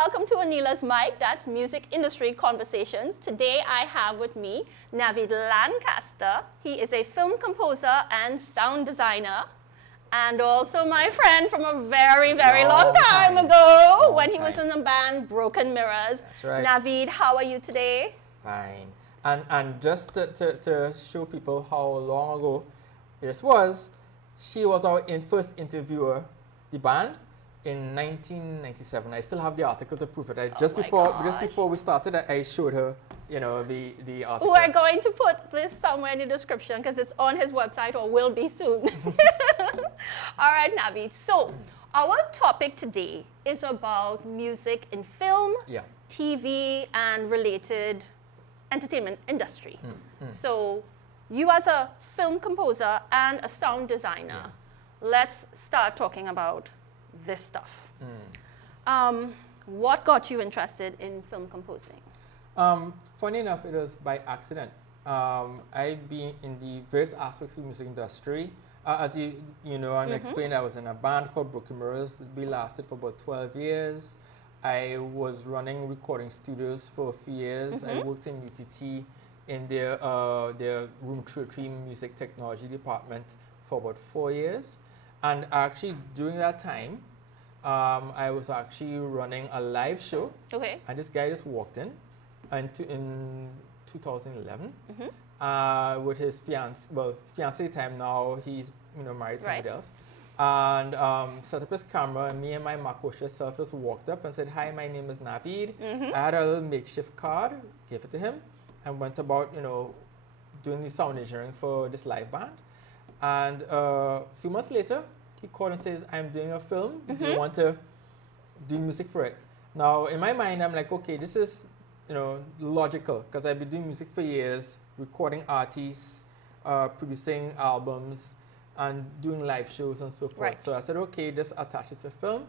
welcome to Aneela's M.I.C. That's Music Industry Conversations. Today I have with me Navid Lancaster. He is a film composer and sound designer, and also my friend from a very, very long time ago when he was in the band Broken Mirrors. That's right. Navid, how are you today? Fine. And just to show people how long ago this was, she was our first interviewer, the band, in 1997. I still have the article to prove it. Just before we started, I showed her, the article. We're going to put this somewhere in the description because it's on his website or will be soon. All right, Navid. So our topic today is about music in film, TV, and related entertainment industry. So you as a film composer and a sound designer, let's start talking about this stuff. What got you interested in film composing? Funny enough, it was by accident. I'd been in the various aspects of the music industry. As you know and explained, I was in a band called Broken Mirrors. We lasted for about 12 years. I was running recording studios for a few years. I worked in UTT in their Room 303 music technology department for about 4 years. And actually, during that time, I was actually running a live show. Okay. And this guy just walked in, in 2011, with his fiance at the time. Now he's married to somebody else. And set up his camera, and me and my Makoshi self just walked up and said, "Hi, my name is Navid." I had a little makeshift card, gave it to him, and went about doing the sound engineering for this live band. And a few months later, he called and says, "I'm doing a film. Do you want to do music for it?" Now, in my mind, I'm like, okay, this is logical, because I've been doing music for years, recording artists, producing albums, and doing live shows and so forth. Right. So I said, okay, just attach it to film.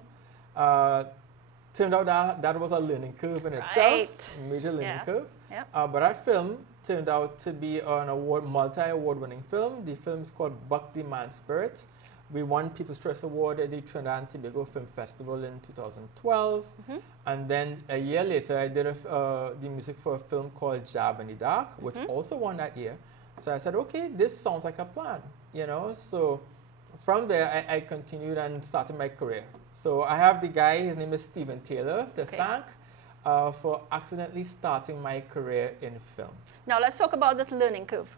Turned out that was a learning curve in itself, a major learning curve. Yep. But that film turned out to be an multi-award winning film. The film is called Buck the Man Spirit. We won People's Choice Award at the Trinidad and Tobago Film Festival in 2012. And then a year later, I did the music for a film called Jab in the Dark, which also won that year. So I said, okay, this sounds like a plan, So from there, I continued and started my career. So I have the guy, his name is Stephen Taylor, to thank for accidentally starting my career in film. Now let's talk about this learning curve.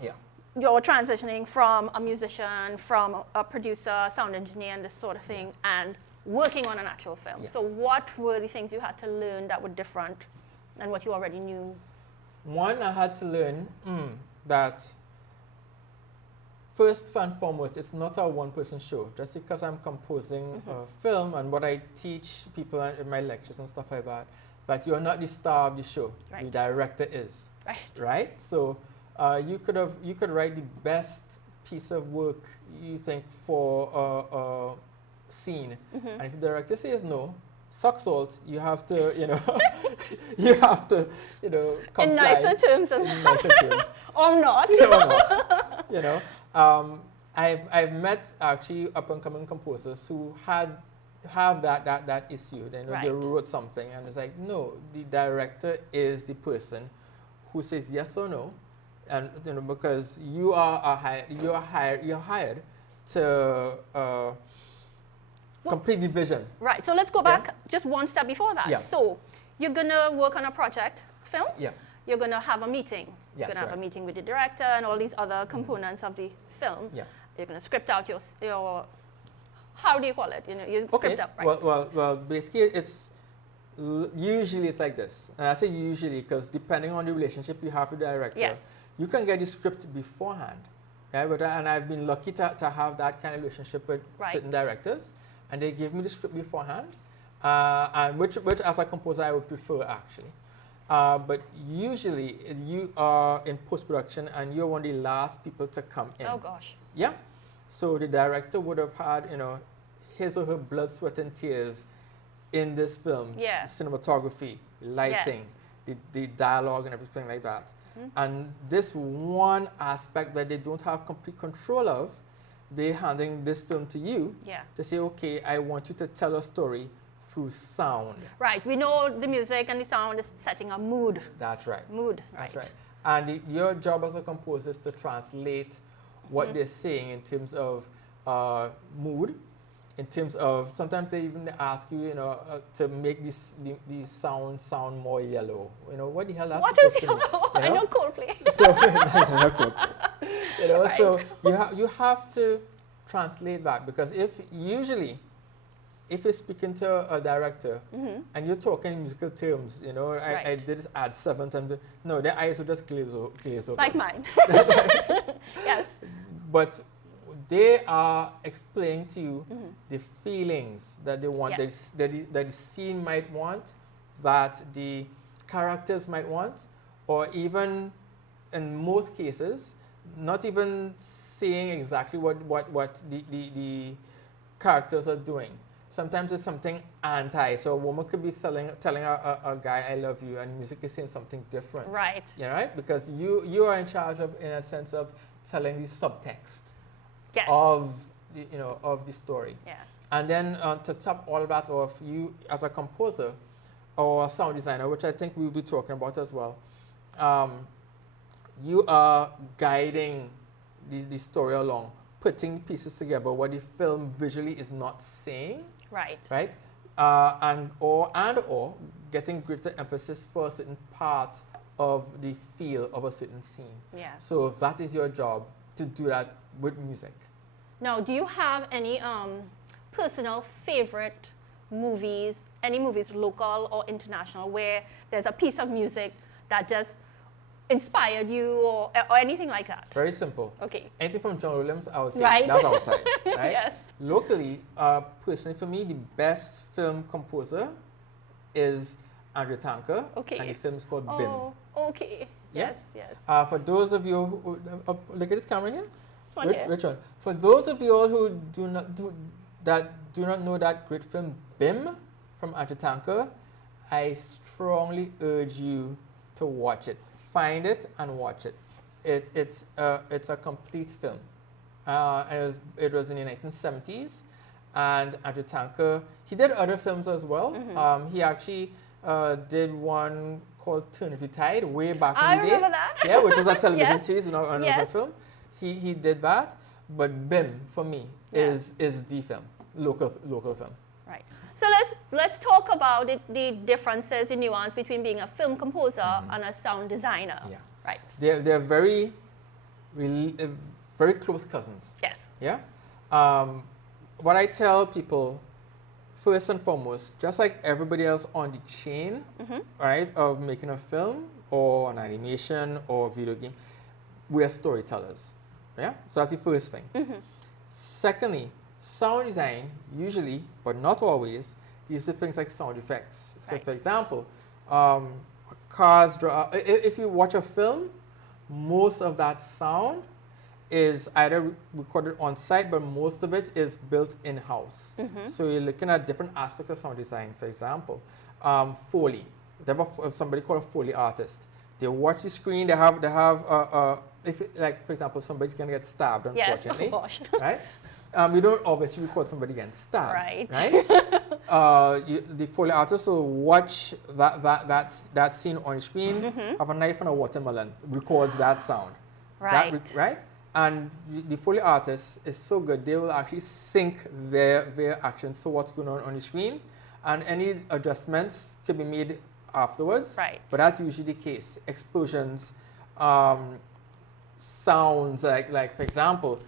Yeah. You're transitioning from a musician, from a producer, sound engineer, and this sort of thing, and working on an actual film. So what were the things you had to learn that were different than what you already knew? One, I had to learn that first and foremost, it's not a one-person show. Just because I'm composing a film, and what I teach people in my lectures and stuff like that you're not the star of the show. Right. The director is. Right? So you could write the best piece of work you think for a scene, and if the director says no, suck salt. You have to, you have to, comply. In nicer terms than that. Nicer terms. Or not. Or not. I've met actually up-and-coming composers who have that issue. They wrote something, and it's like, no, the director is the person who says yes or no. And because you are hired to complete the vision. Right. So let's go back just one step before that. Yeah. So you're gonna work on a project film. Yeah. You're gonna have a meeting. You're Yes, gonna have a meeting with the director and all these other components of the film. Yeah. You're gonna script out your how do you call it? You script up, right? Well, basically usually it's like this. And I say usually because depending on the relationship you have with the director. You can get the script beforehand, and I've been lucky to have that kind of relationship with certain directors, and they give me the script beforehand, and which as a composer I would prefer actually. But usually you are in post-production and you're one of the last people to come in. Oh gosh. Yeah. So the director would have had his or her blood, sweat, and tears in this film. Yeah. Cinematography, lighting, the dialogue, and everything like that. And this one aspect that they don't have complete control of, they're handing this film to you to say, okay, I want you to tell a story through sound. Right. We know the music and the sound is setting a mood. That's right. Mood. Right. That's right. And your job as a composer is to translate what they're saying in terms of mood, in terms of, sometimes they even ask you, you know, to make these sound more yellow. You know, what the hell that's What supposed is to mean? yellow? You I know? know Coldplay. So, you know, Right. so you have to translate that, because if you're speaking to a director and you're talking in musical terms, you know, I Right. did this ad 7 times. No, their eyes will just glaze over. Like mine. Yes. But they are explaining to you the feelings that they want, Yes. that the scene might want, that the characters might want, or even in most cases, not even saying exactly what the characters are doing. Sometimes it's something anti. So a woman could be telling a guy, I love you, and music is saying something different. Right. You know, right? Because you are in charge of, in a sense, of telling the subtext Yes. of the, you know, of the story. Yeah. And then to top all that off, you as a composer or a sound designer, which I think we'll be talking about as well, you are guiding the story along, putting pieces together what the film visually is not saying, Right. right? And or getting greater emphasis for a certain part of the feel of a certain scene. Yeah. So that is your job, to do that with music. Now, do you have any personal favorite movies, any movies, local or international, where there's a piece of music that just inspired you, or anything like that? Very simple. Okay. Anything from John Williams, I would take. Right. That's outside, right? Yes. Locally, personally for me, the best film composer is Andrew Tanker. Okay. And the film is called BIM. Oh, okay. Yeah? Yes, yes. For those of you who, look at this camera here. This one here. Which one? For those of you all who do not know that great film BIM from Andrew Tanker, I strongly urge you to watch it. Find it and watch it. It's a complete film. It was in the 1970s, and Andrew Tanker, he did other films as well. He actually did one called Turn If You Tide way back in the day. I remember that. Yeah, which was a television Yes. series, you know, and it Yes. was a film. He did that, but BIM for me is the film, local film. Right. So let's talk about the differences, the nuance between being a film composer and a sound designer. Yeah. Right. They're very close cousins. Yes. Yeah. What I tell people, first and foremost, just like everybody else on the chain, right, of making a film or an animation or video game, we are storytellers. Yeah. So that's the first thing. Secondly, sound design usually, but not always, uses things like sound effects. So, Right. for example, cars draw. If you watch a film, most of that sound is either recorded on site, but most of it is built in-house. So you're looking at different aspects of sound design. For example, Foley. They have somebody called a Foley artist. They watch the screen. They have like, for example, somebody's gonna get stabbed, unfortunately. Yes. Oh gosh. Right? You don't obviously record somebody getting stabbed. Right. The Foley artist will watch that scene on the screen, have a knife and a watermelon, records that sound. Right. Right? And the Foley artist is so good, they will actually sync their actions to what's going on the screen, and any adjustments can be made afterwards. Right. But that's usually the case. Explosions, sounds, like for example,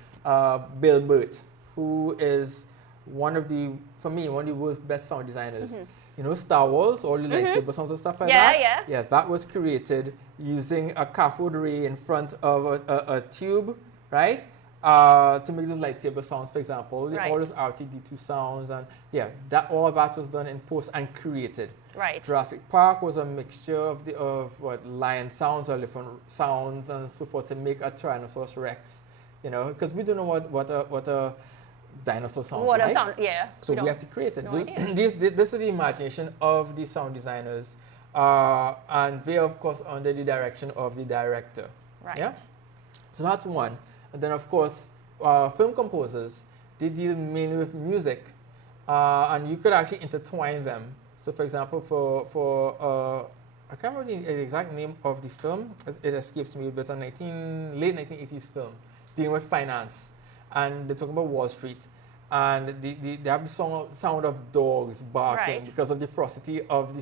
Bill Burt, who is one of the world's best sound designers. You know, Star Wars, all the lightsaber sounds and stuff like that. Yeah. Yeah, that was created using a cathode ray in front of a tube, right? To make those lightsaber sounds, for example. Right. All those R2-D2 sounds, and yeah, all of that was done in post and created. Right. Jurassic Park was a mixture of lion sounds, or elephant sounds, and so forth, to make a Tyrannosaurus Rex. You know, because we don't know what a dinosaur sounds What like. a sound, yeah. So we have to create it. No idea. This is the imagination of the sound designers, and they, of course, under the direction of the director. Right. Yeah. So that's one. And then, of course, film composers, they deal mainly with music, and you could actually intertwine them. So, for example, for I can't remember the exact name of the film. It escapes me, but it's a late 1980s film dealing with finance, and they talk about Wall Street, and they have the sound of dogs barking Right. because of the ferocity of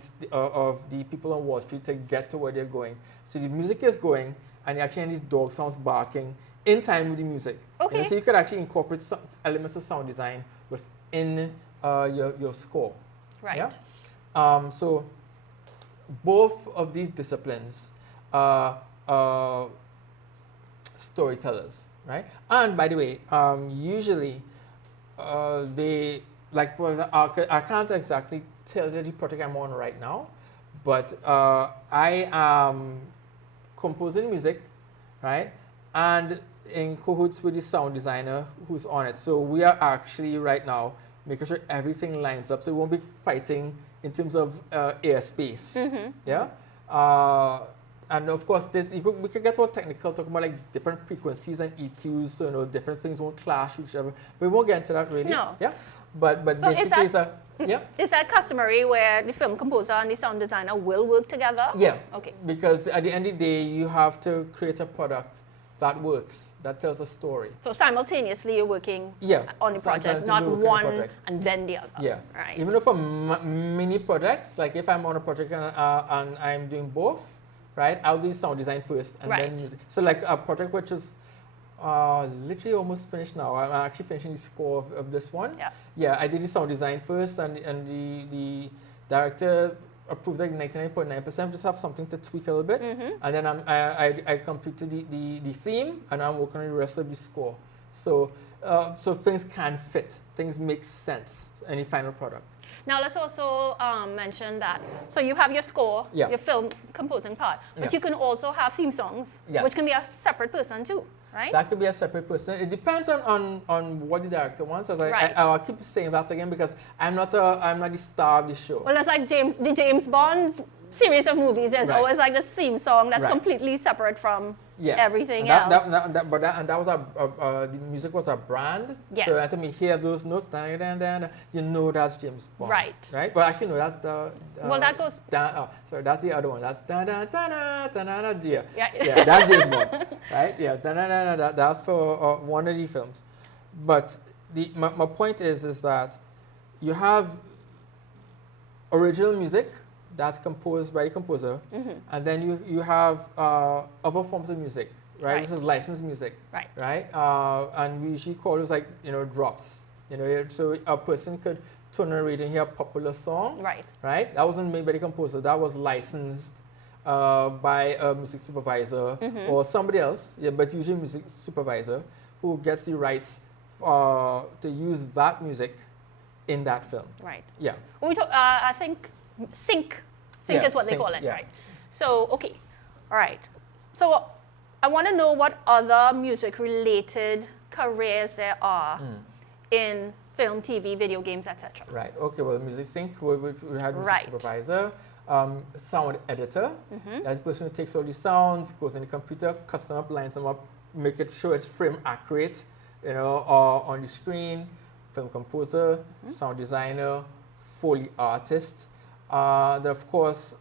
the people on Wall Street to get to where they're going. So the music is going, and you actually hear these dog sounds barking in time with the music. Okay. You know, so you could actually incorporate elements of sound design within your score. Right. Yeah? So both of these disciplines are storytellers, right? And by the way, usually they, like, for example, I can't exactly tell you the project I'm on right now, but I am composing music, right? And in cahoots with the sound designer who's on it. So we are actually right now making sure everything lines up, so we won't be fighting in terms of airspace. Yeah. And of course, we could get all technical, talking about like different frequencies and EQs, so you know, different things won't clash with each other. We won't get into that really. No. Yeah. But So basically, is that customary where the film composer and the sound designer will work together? Yeah. Okay. Because at the end of the day, you have to create a product that works, that tells a story. So simultaneously you're working on the project, Sometimes not you work on the one project. and then the other. Yeah. Right. Even though for mini projects, like if I'm on a project and I'm doing both, right, I'll do sound design first and then music. So like a project which is literally almost finished now. I'm actually finishing the score of this one. Yeah. Yeah, I did the sound design first, and the director approved like 99.9%. Just have something to tweak a little bit, and then I completed the theme, and I'm working on the rest of the score. So so things can fit, things make sense in the final product. Now let's also mention that, so you have your score, your film composing part, but you can also have theme songs, which can be a separate person too, right? That could be a separate person. It depends on what the director wants. As I keep saying that again because I'm not the star of the show. Well, it's like the James Bond series of movies. There's always like this theme song that's completely separate from everything else. That was the music was a brand. Yeah. So after me hear those notes, you know that's James Bond. Right. Right. But actually, no, that's the. Well, that goes. Sorry, that's the other one. That's yeah. Yeah. That's James Bond. Right. Yeah. That's for one of the films. But my point is that you have original music that's composed by the composer, and then you have other forms of music, right? This is licensed music, right? And we usually call those like drops, so a person could turn on the radio and hear a popular song, right? That wasn't made by the composer, that was licensed by a music supervisor or somebody else, but usually a music supervisor who gets the rights to use that music in that film. Right. Yeah. We talk, I think sync is what they call it, right? So, okay, all right. So I want to know what other music-related careers there are in film, TV, video games, etc. Right, okay, well, music sync, we had music supervisor, sound editor, that's the person who takes all the sounds, goes in the computer, custom up, lines them up, make it sure it's frame accurate, on the screen, film composer, sound designer, Foley artist. Then of course,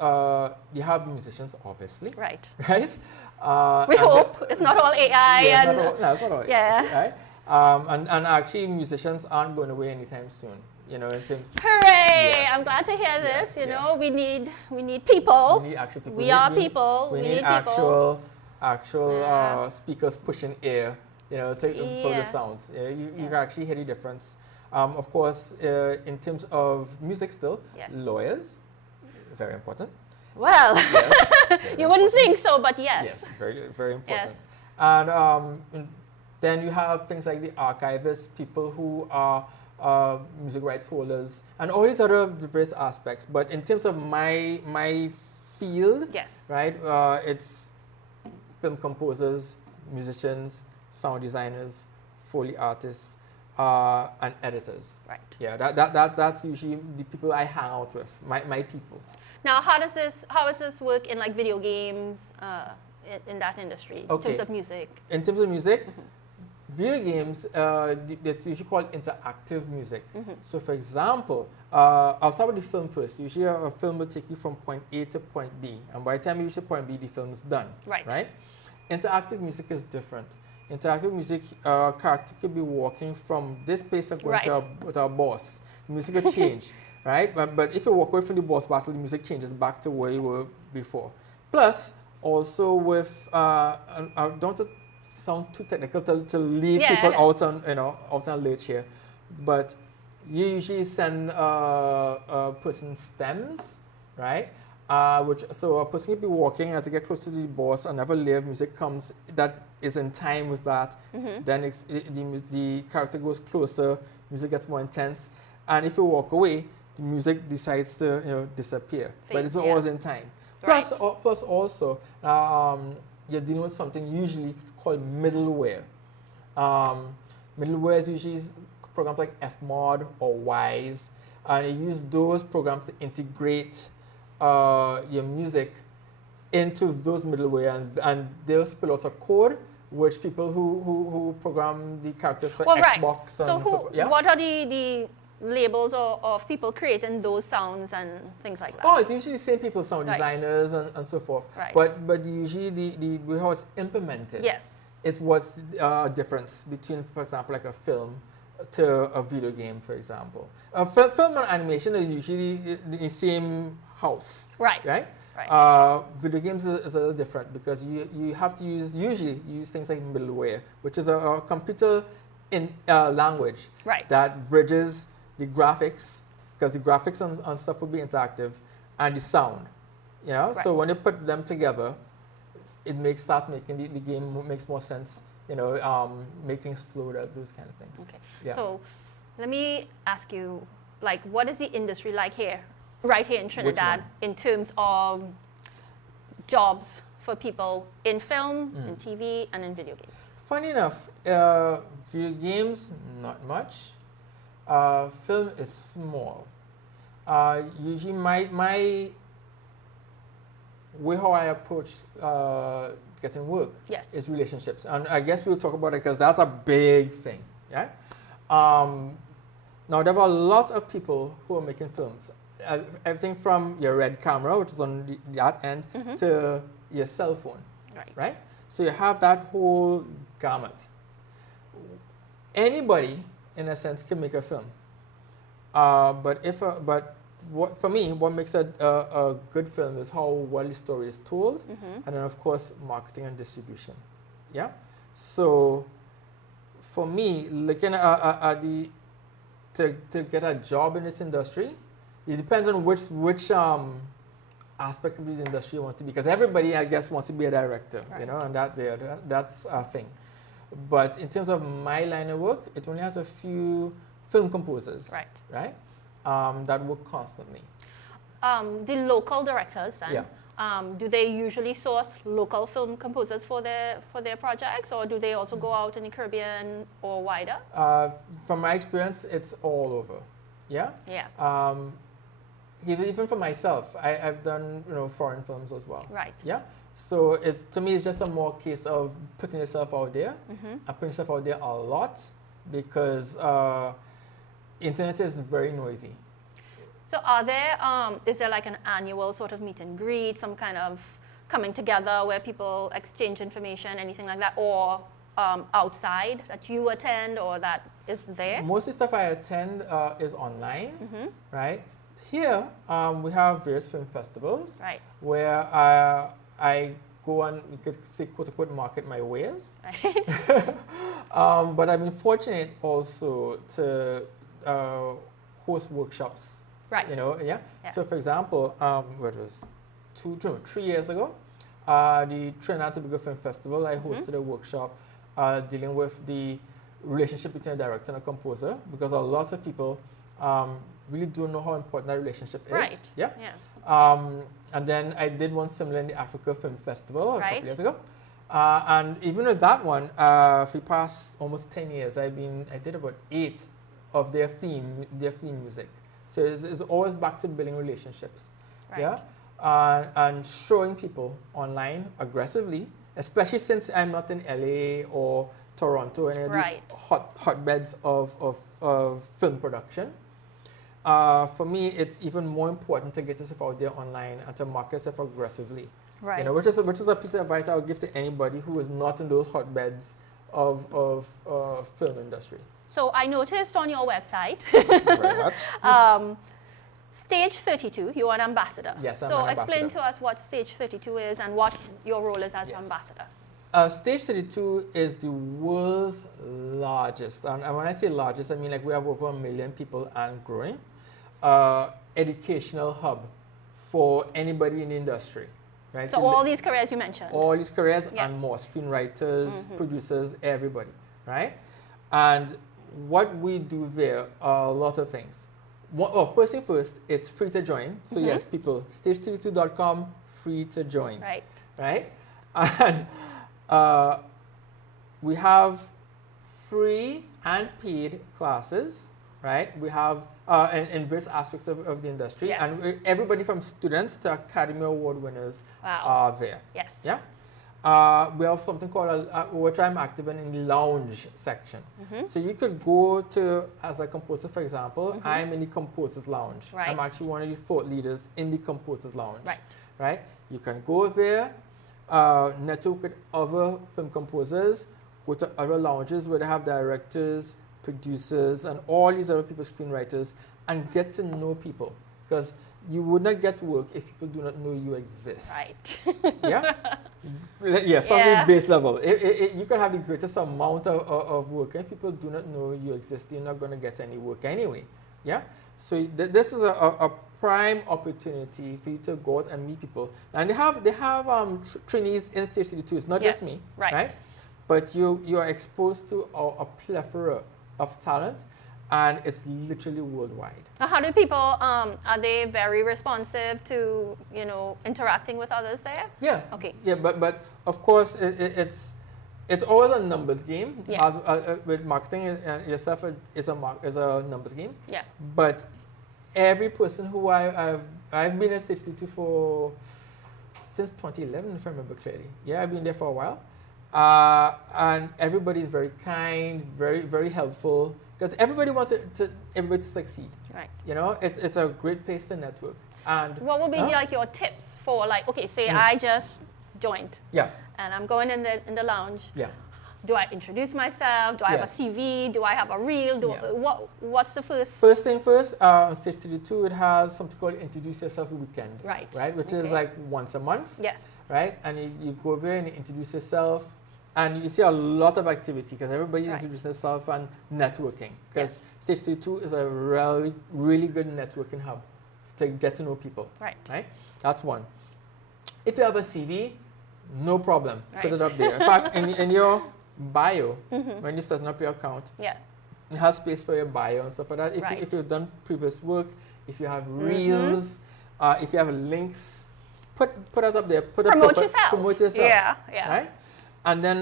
you have musicians, obviously. Right? We hope. It's not all AI. It's not all AI. Right? And actually, musicians aren't going away anytime soon. In terms. Hooray! I'm glad to hear this. You know, we need people. We need actual people. We are people. We need actual speakers pushing air. For the sounds. You can actually hear the difference. Of course, in terms of music still, lawyers, very important. Well, you wouldn't think so, but yes. Yes, very, very important. Yes. And then you have things like the archivists, people who are music rights holders, and all these other various aspects. But in terms of my field, right, it's film composers, musicians, sound designers, Foley artists, and editors. Right. Yeah, that's usually the people I hang out with, my people. Now, how does this work in like video games, in that industry, in terms of music? In terms of music, video games, it's usually called interactive music. So for example, I'll start with the film first. Usually a film will take you from point A to point B. And by the time you reach the point B, the film is done. Right? Interactive music is different. Interactive music, character could be walking from this place and going to a boss. The music will change, right? But if you walk away from the boss battle, the music changes back to where you were before. Plus, also with, I don't want to sound too technical to leave people out on, out on lurch here, but you usually send a person's stems, right? So a person could be walking as they get closer to the boss, another layer of music comes that is in time with that. Then the character goes closer, music gets more intense, and if you walk away, the music decides to disappear. But it's always in time. Plus also, you're dealing with something usually called middleware. Middleware is usually programs like Fmod or Wise, and you use those programs to integrate your music into those middleware, and they'll spill out a code which people who program the characters for Xbox. So what are the labels of people creating those sounds and things like that? Oh, it's usually the same people, sound designers and so forth. But usually the how it's implemented. It's what's the difference between, for example, like a film to a video game, for example. Film and animation is usually the same house. Video games is a little different because you have to usually use things like middleware, which is a computer language that bridges the graphics, because the graphics on stuff will be interactive, and the sound. So when you put them together, it starts making the game makes more sense. Make things flow, those kind of things. Okay. So let me ask you, like, what is the industry like right here in Trinidad, in terms of jobs for people in film, in TV, and in video games? Funny enough, video games, not much. Film is small. Usually my way how I approach getting work is relationships. And I guess we'll talk about it because that's a big thing. Now, there are a lot of people who are making films. Everything from your red camera, which is on that end, to your cell phone. Right? So you have that whole gamut. Anybody, in a sense, can make a film. For me, what makes a good film is how well the story is told, and then, of course, marketing and distribution. So, for me, looking at to get a job in this industry, it depends on which aspect of the industry you want to be, because everybody, I guess, wants to be a director, and that's a thing. But in terms of my line of work, it only has a few film composers, that work constantly. The local directors, then, do they usually source local film composers for their projects, or do they also go out in the Caribbean or wider? From my experience, it's all over. Even for myself, I've done foreign films as well. So to me, it's just a more case of putting yourself out there, and putting yourself out there a lot, because internet is very noisy. So is there like an annual sort of meet and greet, some kind of coming together where people exchange information, anything like that, or outside that you attend or that is there? Most of the stuff I attend is online, Here, we have various film festivals where I go and, you could say, quote-unquote, market my wares. But I've been fortunate also to host workshops. So, for example, what was 3 years ago, the Trinidad and Tobago Film Festival, I hosted a workshop dealing with the relationship between a director and a composer, because a lot of people really don't know how important that relationship is. And then I did one similar in the Africa Film Festival a couple years ago. And even with that one, for the past almost 10 years, I did about 8 of their theme music. So it's always back to building relationships. And showing people online aggressively especially since I'm not in LA or Toronto and these Right. hotbeds of film production. For me, it's even more important to get yourself out there online and to market yourself aggressively. Right. You know, which is a piece of advice I would give to anybody who is not in those hotbeds of film industry. So I noticed on your website, Very much. Stage 32, you're an ambassador. Yes, I'm so an explain ambassador. to us what Stage 32 is and what your role is as Yes. ambassador. Stage 32 is the world's largest, and when I say largest, I mean like we have over 1 million people and growing, educational hub for anybody in the industry. Right? So all these careers you mentioned. All these careers Yeah. and more, screenwriters, producers, everybody, right? And what we do there are a lot of things. First thing first, it's free to join. So yes, people, stage32.com, free to join. Right. Right? And we have free and paid classes, right? We have in various aspects of the industry. Yes. And everybody from students to Academy Award winners Wow. are there. Yes. Yeah? We have something called, which I'm active in the lounge section. So you could go to, as a composer, for example, I'm in the composers lounge. Right. I'm actually one of the thought leaders in the composers lounge. Right. Right? You can go there, network with other film composers, go to other lounges where they have directors, producers, and all these other people, screenwriters, and get to know people. Because you would not get work if people do not know you exist. Right. Yeah? Yeah, something Yeah. base level. You can have the greatest amount of work, and if people do not know you exist, you're not going to get any work anyway. Yeah? So this is a prime opportunity for you to go out and meet people. And they have trainees in Stage 32. It's not just Yes, me, right. But you are exposed to a plethora of talent, and it's literally worldwide. How do people, are they very responsive to, interacting with others there? Yeah. Okay. Yeah, but of course it's always a numbers game. Yeah. As, with marketing yourself is a numbers game. Yeah. But every person who I've been at 62 for since 2011, if I remember clearly. Yeah, I've been there for a while, and everybody is very kind, very very helpful, because everybody wants everybody to succeed. Right. You know, it's a great place to network. And What would be like your tips for okay, say I just joined yeah. and I'm going in the lounge. Yeah. Do I introduce myself? Do I have a Yes. CV? Do I have a reel? Yeah. What's the first? First thing first, on Stage 32, it has something called Introduce Yourself Weekend. Right. Right, which is Okay. like once a month. Yes. Right, and you go there and you introduce yourself, and you see a lot of activity because everybody's Right. introducing themselves and networking. Because Yes. Stage 32 is a really, really good networking hub to get to know people. Right. Right, that's one. If you have a CV, no problem, put Right. it up there. In fact, in your bio, when you're setting up your account, Yeah. you have space for your bio and stuff like that. Right. If you've done previous work, if you have reels, if you have links, put it up there. Promote yourself. Promote yourself. Yeah. Yeah. Right? And then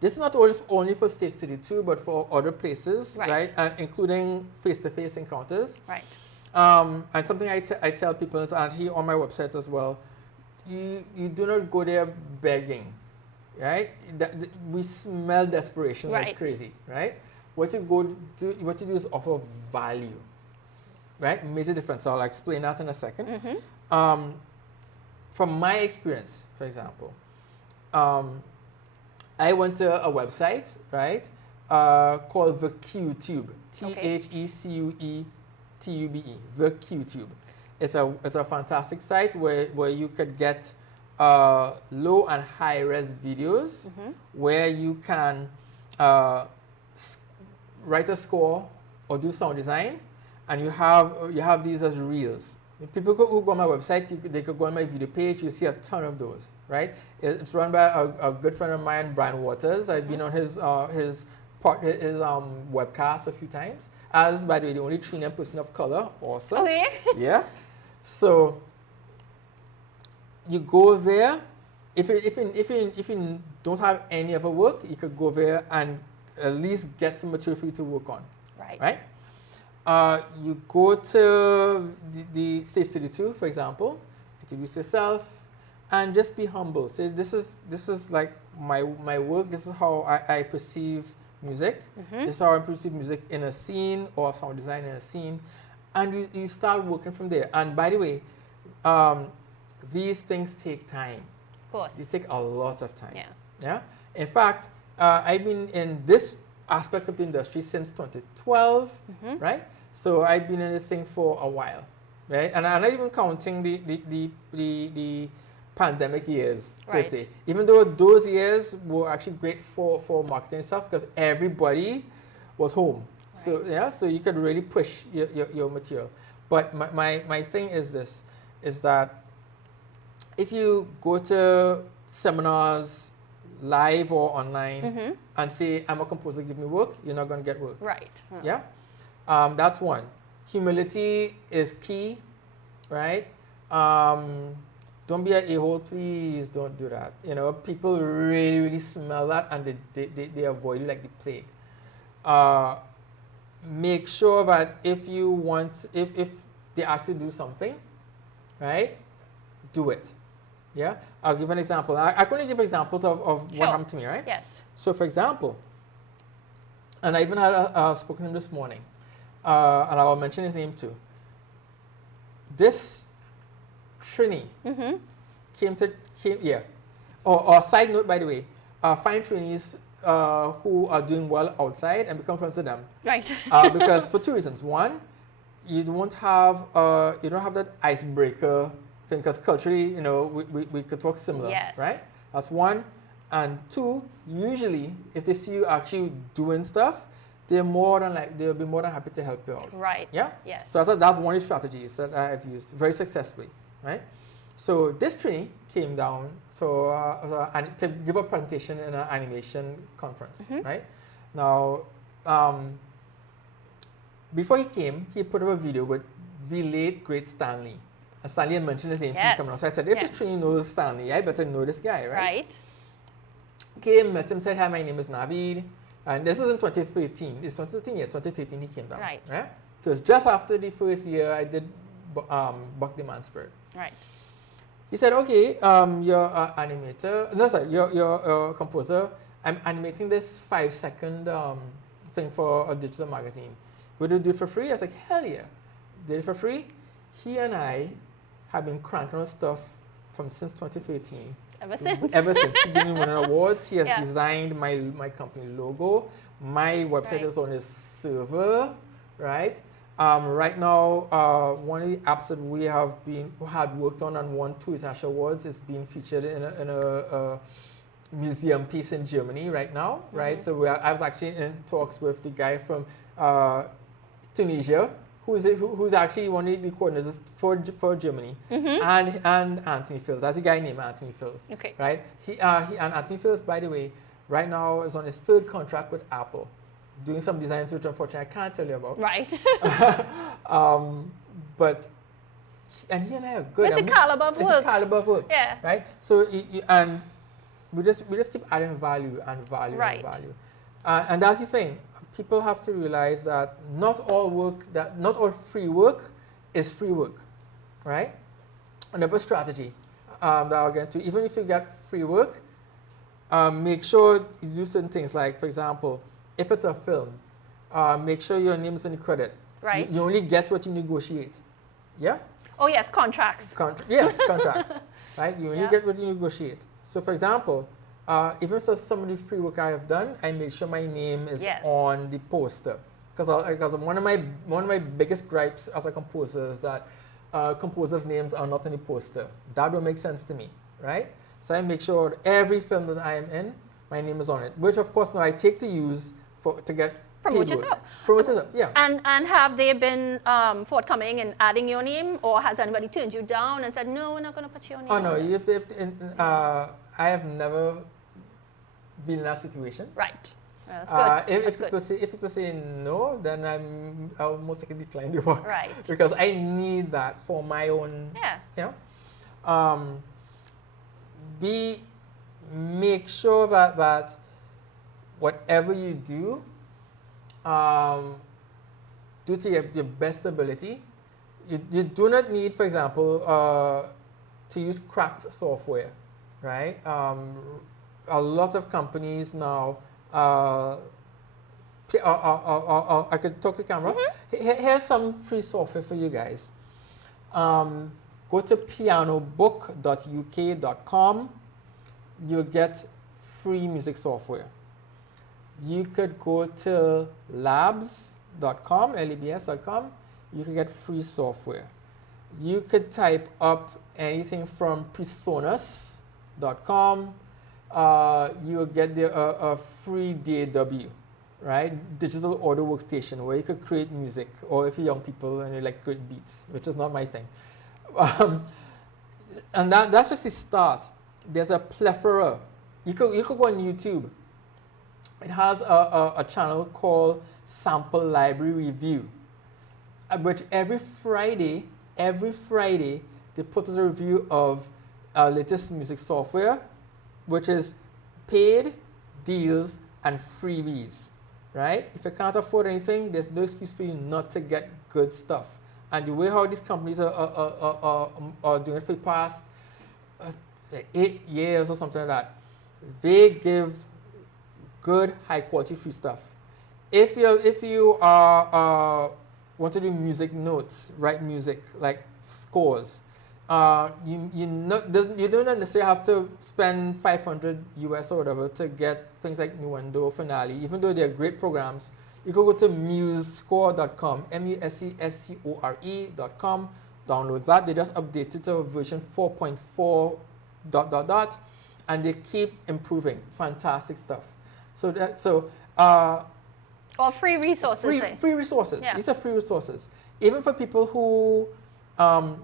this is not only for Stage 32, but for other places, Right. right? Including face-to-face encounters. Right. And something I tell people is actually on my website as well. You do not go there begging, right? We smell desperation Right. like crazy, right? What you do is offer value, right? Major difference. I'll explain that in a second. From my experience, for example, I went to a website, right, called the QTube. TheCueTube. The QTube. It's a fantastic site where you could get low and high res videos where you can write a score or do sound design, and you have these as reels. People who go on my website, they could go on my video page. You see a ton of those, right? It's run by a good friend of mine, Brian Waters. I've been on his webcast a few times. As, by the way, the only trained person of color, also. Okay. Yeah. So you go there. If you don't have any other work, you could go there and at least get some material for you to work on. Right. Right. You go to the Stage 32, for example, introduce yourself, and just be humble. Say this is like my work. This is how I perceive music. This is how I perceive music in a scene or sound design in a scene, and you start working from there. And by the way, these things take time. Of course. These take a lot of time. Yeah. Yeah. In fact, I've been in this aspect of the industry since 2012, right? So I've been in this thing for a while, right? And I'm not even counting the pandemic years per se. Even though those years were actually great for marketing stuff because everybody was home. Right. So yeah, so you could really push your material. But my thing is this, is that if you go to seminars, live or online, and say, I'm a composer, give me work, you're not going to get work. Right. Yeah? That's one. Humility is key, right? Don't be an a-hole, please don't do that. You know, people really, really smell that and they avoid it like the plague. Make sure that if they ask you to do something, right, do it. Yeah? I'll give an example. I can only give examples of what happened to me, right? Yes. So, for example, and I even had spoken to him this morning, and I will mention his name too. This Trini came, yeah. Or side note, by the way, find Trinis who are doing well outside and become friends with them. Right. Because for two reasons. One, you don't have that icebreaker thing, because culturally, you know, we could talk similar, right? That's one. And two, usually, if they see you actually doing stuff, they'll be more than happy to help you out. Right. Yeah? Yes. So that's one of the strategies that I've used very successfully, right? So this Trini came down to give a presentation in an animation conference, right? Now, before he came, he put up a video with the late, great Stanley. And Stanley had mentioned his name since coming out. So I said, if this Trini knows Stanley, I better know this guy, right? Right. Came, met him, said, hi, my name is Navid. And this is in 2013. It's 2013, yeah, 2013 he came down. Right. So it's just after the first year I did Buck the Man Spirit. Right. He said, okay, you're an animator. No, sorry, you're a composer. I'm animating this 5-second thing for a digital magazine. Would you do it for free? I was like, hell yeah. Did it for free. He and I have been cranking on stuff since 2013. Ever since? Ever since. He's been winning awards. He has designed my company logo. My website is on his server, right? Right now, one of the apps that we had worked on and won 2 international awards is being featured in a museum piece in Germany right now, right? So I was actually in talks with the guy from Tunisia, who's actually one of the coordinators for Germany, and Anthony Fields. That's a guy named Anthony Fields, right? And Anthony Fields, by the way, right now is on his 3rd contract with Apple, doing some designs which unfortunately I can't tell you about. Right. But he and I are good. It's a caliber of work. It's a caliber of work. Yeah. Right. So and we just keep adding value and value and value, and that's the thing. People have to realize that not all free work is free work, right? Another strategy that I'll get into, even if you get free work, make sure you do certain things. Like, for example, if it's a film, make sure your name is in the credit. Right. You only get what you negotiate. Yeah? Oh, yes, contracts. Contracts. Right? You only get what you negotiate. So, for example, even if some of the free work I have done, I make sure my name is on the poster. Because one of my biggest gripes as a composer is that composers' names are not on the poster. That don't make sense to me, right? So I make sure every film that I am in, my name is on it. Which, of course, now I take to use to get promote yourself. Promote yourself, yeah. And have they been forthcoming in adding your name, or has anybody turned you down and said, no, we're not going to put your name? Oh no, I have never been in that situation. Right. That's good. If people say no, then I'll most likely decline the work. Right. Because I need that for my own. Yeah. You know. Make sure that whatever you do, do to your best ability. You do not need, for example, to use cracked software, right? A lot of companies now, I could talk to camera. Here's some free software for you guys. Go to pianobook.uk.com. You'll get free music software. You could go to labs.com, labs.com. You could get free software. You could type up anything from presonus.com. You'll get a free DAW, right? Digital audio workstation where you could create music, or if you're young people and you like create beats, which is not my thing. And that's just the start. There's a plethora. You could go on YouTube. It has a channel called Sample Library Review, which every Friday, they put as a review of latest music software, which is paid, deals, and freebies, right? If you can't afford anything, there's no excuse for you not to get good stuff. And the way how these companies are doing it for the past 8 years or something like that, they give good, high-quality free stuff. If you want to do music notes, write music like scores, you don't necessarily have to spend $500 US or whatever to get things like Nuendo, Finale, even though they're great programs. You can go to musescore.com, musescore.com, download that. They just updated to version 4.4 ... and they keep improving. Fantastic stuff. Or free resources. Free resources. Yeah. These are free resources. Even for people who come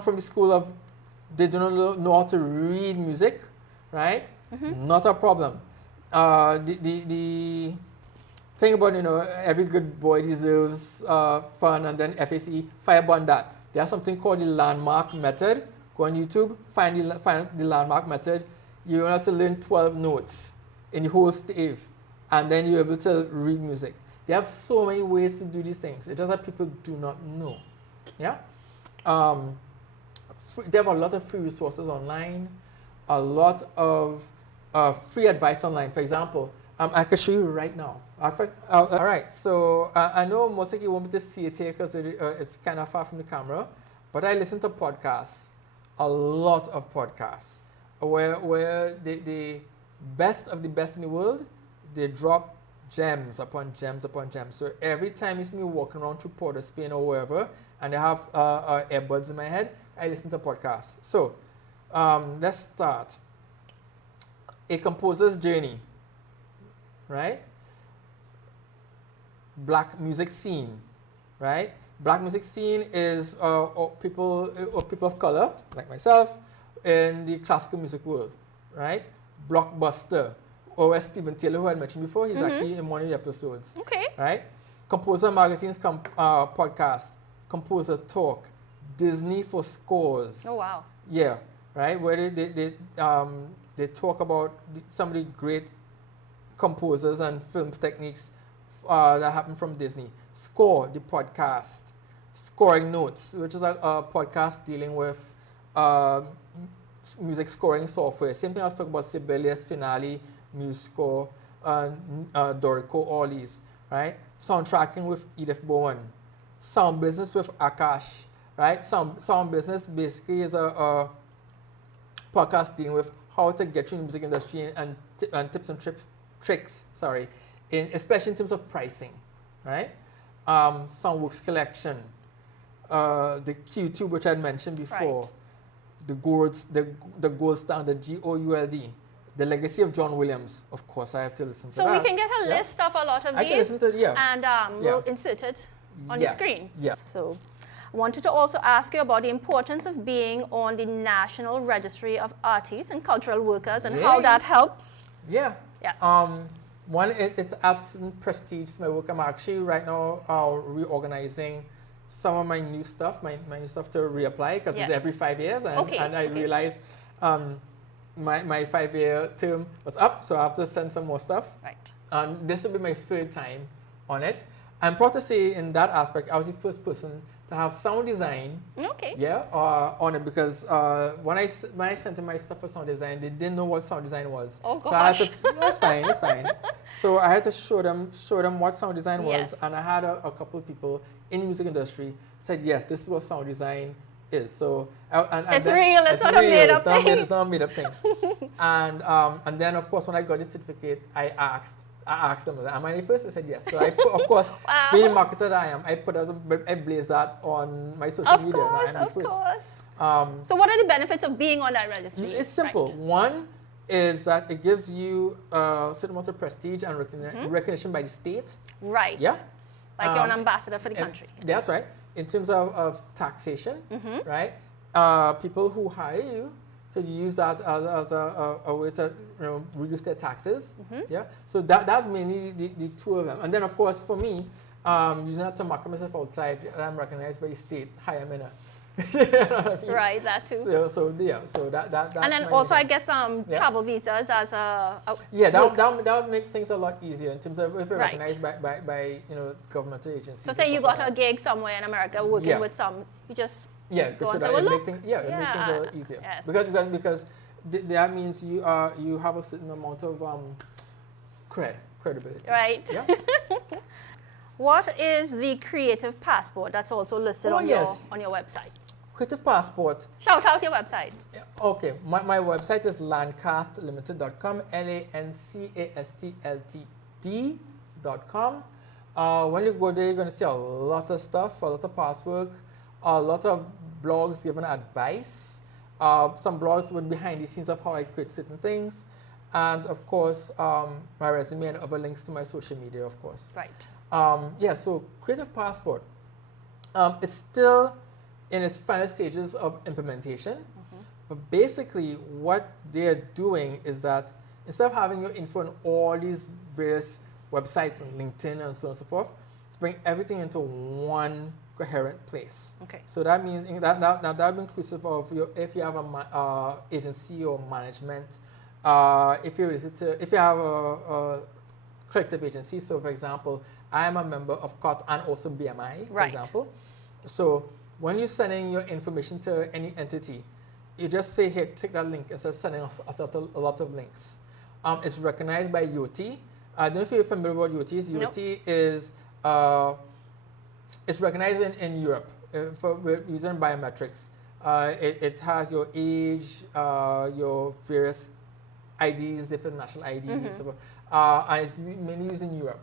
from the school of they do not know how to read music, right? Not a problem. The thing about, every good boy deserves fun, and then FACE, fireburn that. There's something called the landmark method. Go on YouTube, find the landmark method. You have to learn 12 notes in the whole stave, and then you're able to read music. They have so many ways to do these things. It's just that people do not know. Yeah? They have a lot of free resources online, a lot of free advice online. For example, I can show you right now. All right, so I know most of you won't be able to see it here because it's kind of far from the camera, but I listen to podcasts, a lot of podcasts, where the best of the best in the world, they drop gems upon gems upon gems. So every time you see me walking around through Port of Spain or wherever, and I have earbuds in my head, I listen to podcasts. So let's start. A composer's journey, right? Black music scene, right? Black music scene is people of color, like myself, in the classical music world, right? Blockbuster, or as Stephen Taylor, who I mentioned before, he's actually in one of the episodes. Okay. Right? Composer Magazine's podcast, Composer Talk, Disney for Scores. Oh, wow. Yeah, right? Where they talk about some of the great composers and film techniques that happen from Disney. Score, the podcast. Scoring Notes, which is a podcast dealing with music scoring software. Same thing I was talking about, Sibelius, Finale, MuseScore, Dorico, all these, right? Soundtracking with Edith Bowen. Sound Business with Akash, right? Sound Business basically is a podcast dealing with how to get you in the music industry and tips and tricks, especially in terms of pricing, right? Soundworks Collection, the Q2, which I had mentioned before, right. the gold standard, GOULD, the legacy of John Williams. Of course, I have to listen to that. So we can get a list of a lot of these, I can listen to it, and we'll insert it on the screen. Yeah. So I wanted to also ask you about the importance of being on the National Registry of Artists and Cultural Workers and how that helps. Yeah. Yes. One, it adds some prestige to my work. I'm actually right now reorganizing some of my new stuff, my new stuff to reapply, because it's every 5 years, and I realized my 5-year term was up, so I have to send some more stuff. Right. And this will be my third time on it. I'm proud to say in that aspect, I was the first person to have sound design. Okay. Yeah, on it because when I sent them my stuff for sound design, they didn't know what sound design was. Oh gosh. So I had to, it's fine, it's fine. So I had to show them what sound design was, Yes. and I had a couple of people in the music industry said, yes, this is what sound design is. So and It's real. It's not a made-up thing. It's not a made up thing. And then of course when I got the certificate, I asked them, am I the first? They said yes. So I put, of course, Wow. being a marketer that I am, I blazed that on my social media. Course, that I am of the first. course. So what are the benefits of being on that registry? It's simple. Right. One is that it gives you a certain amount of prestige and recognition by the state. Right. Yeah. Like you're an ambassador for the country. That's right. In terms of taxation, right? People who hire you could use that as a way to reduce their taxes. Yeah. So that's mainly the two of them. And then of course for me, using that to market myself outside, I'm recognized by the state. Hi, I'm in a. You know what I mean? Right, that too. So that's And then my also, main I guess, travel visas as a yeah, work. that would make things a lot easier in terms of if you're Right. recognized by governmental agencies. So say you got a gig somewhere in America working with some, you just Go on so say, that well, it look. make things a lot easier. Yes. Because that means you have a certain amount of credibility. Right. Yeah. What is the creative passport that's also listed on yes. your website? Creative passport. Shout out your website. Yeah, okay, my website is lancasterlimited.com, LANCASTLTD.com. When you go there, you're going to see a lot of stuff, a lot of past work, a lot of blogs giving advice, some blogs with behind the scenes of how I create certain things, and of course, my resume and other links to my social media, of course. Right. So Creative Passport, it's still in its final stages of implementation. But basically what they're doing is that instead of having your info on all these various websites and LinkedIn and so on and so forth, to bring everything into one coherent place. Okay. So that means that would be inclusive of if you have a agency or management, if you have a collective agency. So for example, I am a member of COT and also BMI, for example. So when you're sending your information to any entity, you just say, hey, click that link instead of sending a lot of links. It's recognized by UT. I don't know if you're familiar with what UT is. Nope. UT is, it's recognized in Europe for using biometrics. It has your age, your various IDs, different national IDs, and so forth. And it's mainly used in Europe.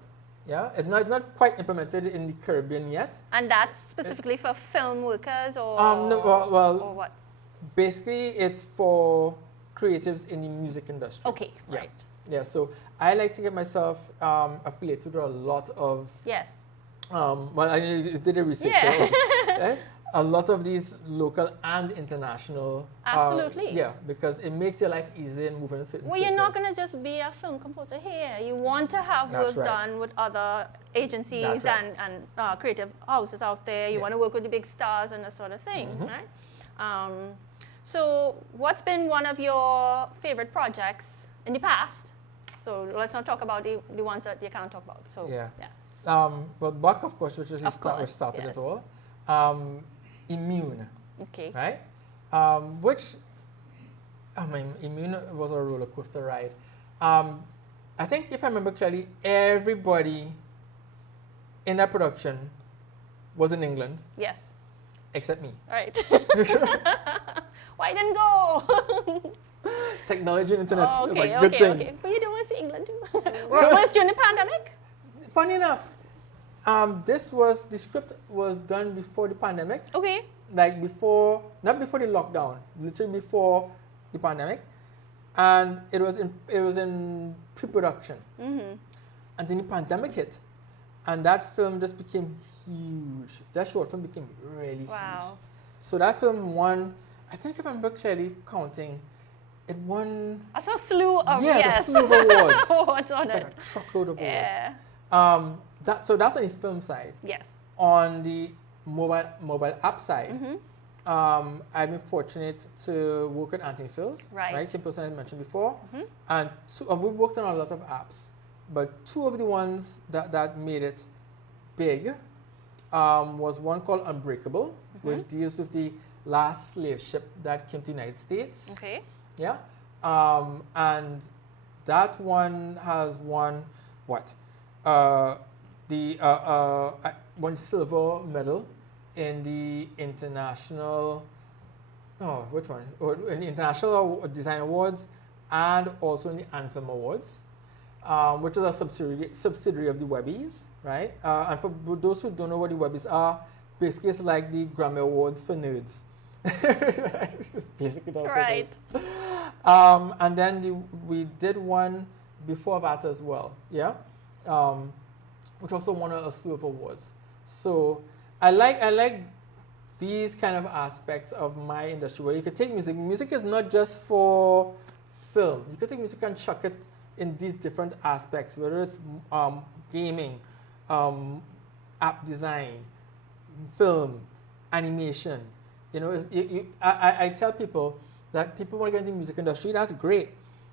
Yeah, it's not quite implemented in the Caribbean yet. And that's specifically for film workers or No, well, or what? Basically, it's for creatives in the music industry. Okay, Yeah. right. Yeah, so I like to get myself affiliated with a lot of. Yes. Well, I did a research. Yeah. So, a lot of these local and international. Absolutely. Yeah, because it makes your life easier in moving in certain Well, you're not circles. going to just be a film composer here. You want to have That's work right. done with other agencies That's right. and creative houses out there. You Yeah. want to work with the big stars and that sort of thing, right? So what's been one of your favorite projects in the past? So let's not talk about the ones that you can't talk about. So Yeah. But Buck, of course, which started yes. it all. Immune. Okay. Right? Which, I mean, Immune was a roller coaster ride. I think if I remember clearly, everybody in that production was in England, Yes. except me. Right. Why didn't go? Technology and internet Oh, is okay, like good thing. okay. But you don't want to see England too. Was during the pandemic? Funny enough, the script was done before the pandemic. Okay. Like not before the lockdown, literally before the pandemic, and it was in pre-production. And then the pandemic hit, and that film just became huge. That short film became really huge. Wow. So that film won, I think if I remember clearly counting, it won. I saw a slew of a slew of awards. Awards on It's it. like a truckload of Yeah. awards. So that's on the film side. Yes. On the mobile app side, I've been fortunate to work with Anthony Phils, Right. Same person I mentioned before, and we worked on a lot of apps, but two of the ones that made it big was one called Unbreakable, which deals with the last slave ship that came to the United States. Okay. Yeah. And that one has won what? One silver medal in the international, oh, which one? In the International Design Awards and also in the Anthem Awards, which is a subsidiary of the Webbies, right? And for those who don't know what the Webbies are, basically it's like the Grammy Awards for nerds. Basically that's what it is. And then we did one before that as well, yeah, which also won a slew of awards. So I like these kind of aspects of my industry where you could take music. Music is not just for film. You could take music and chuck it in these different aspects, whether it's gaming, app design, film, animation. You know, I tell people that people want to get into the music industry, that's great.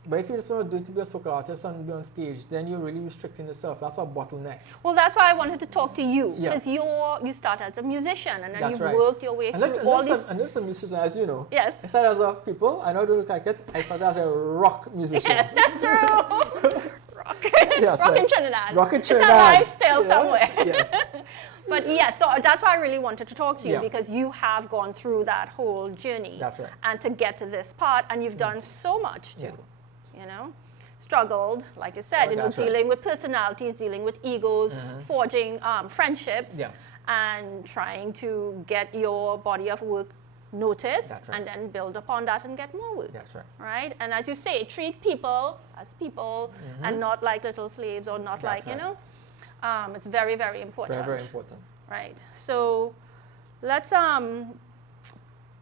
But if you just want to do it to be a soca artist and be on stage, then you're really restricting yourself. That's a bottleneck. Well, that's why I wanted to talk to you. Yeah. Because you start as a musician and then That's you've right. worked your way through all these... And there's some musicians, as you know. Yes. I started as a people, I know I don't look like it, I started as a rock musician. Yes, that's true. Rock. Yes, Rock right. in Trinidad. Rock in It's a Trinidad. lifestyle Yeah. somewhere. Yes. But yes, so that's why I really wanted to talk to you, Yeah. because you have gone through that whole journey. That's right. And to get to this part, and you've done so much too, Yeah. you know. Struggled, like you said, That's right. dealing with personalities, dealing with egos, forging friendships, Yeah. and trying to get your body of work noticed, That's right. and then build upon that and get more work. That's right. Right? And as you say, treat people as people and not like little slaves or not That's like, you right. know. It's very, very important. Very, very important. Right. So let's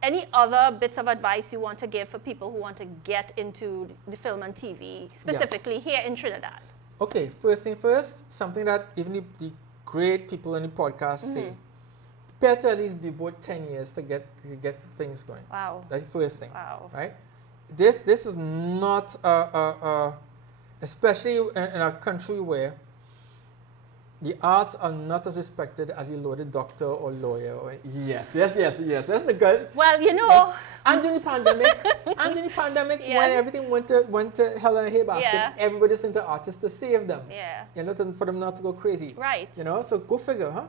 any other bits of advice you want to give for people who want to get into the film and TV, specifically here in Trinidad? Okay, first thing first, something that even the great people in the podcast say. Prepare to at least devote 10 years to get things going. Wow. That's the first thing. Wow. Right? This is not especially in a country where the arts are not as respected as your loaded doctor or lawyer. Or, yes. That's the good. Well, you know. And during the pandemic, Yes. when everything went to hell in a handbasket, Yeah. everybody sent to artists to save them. Yeah. You know, for them not to go crazy. Right. You know, so go figure, huh?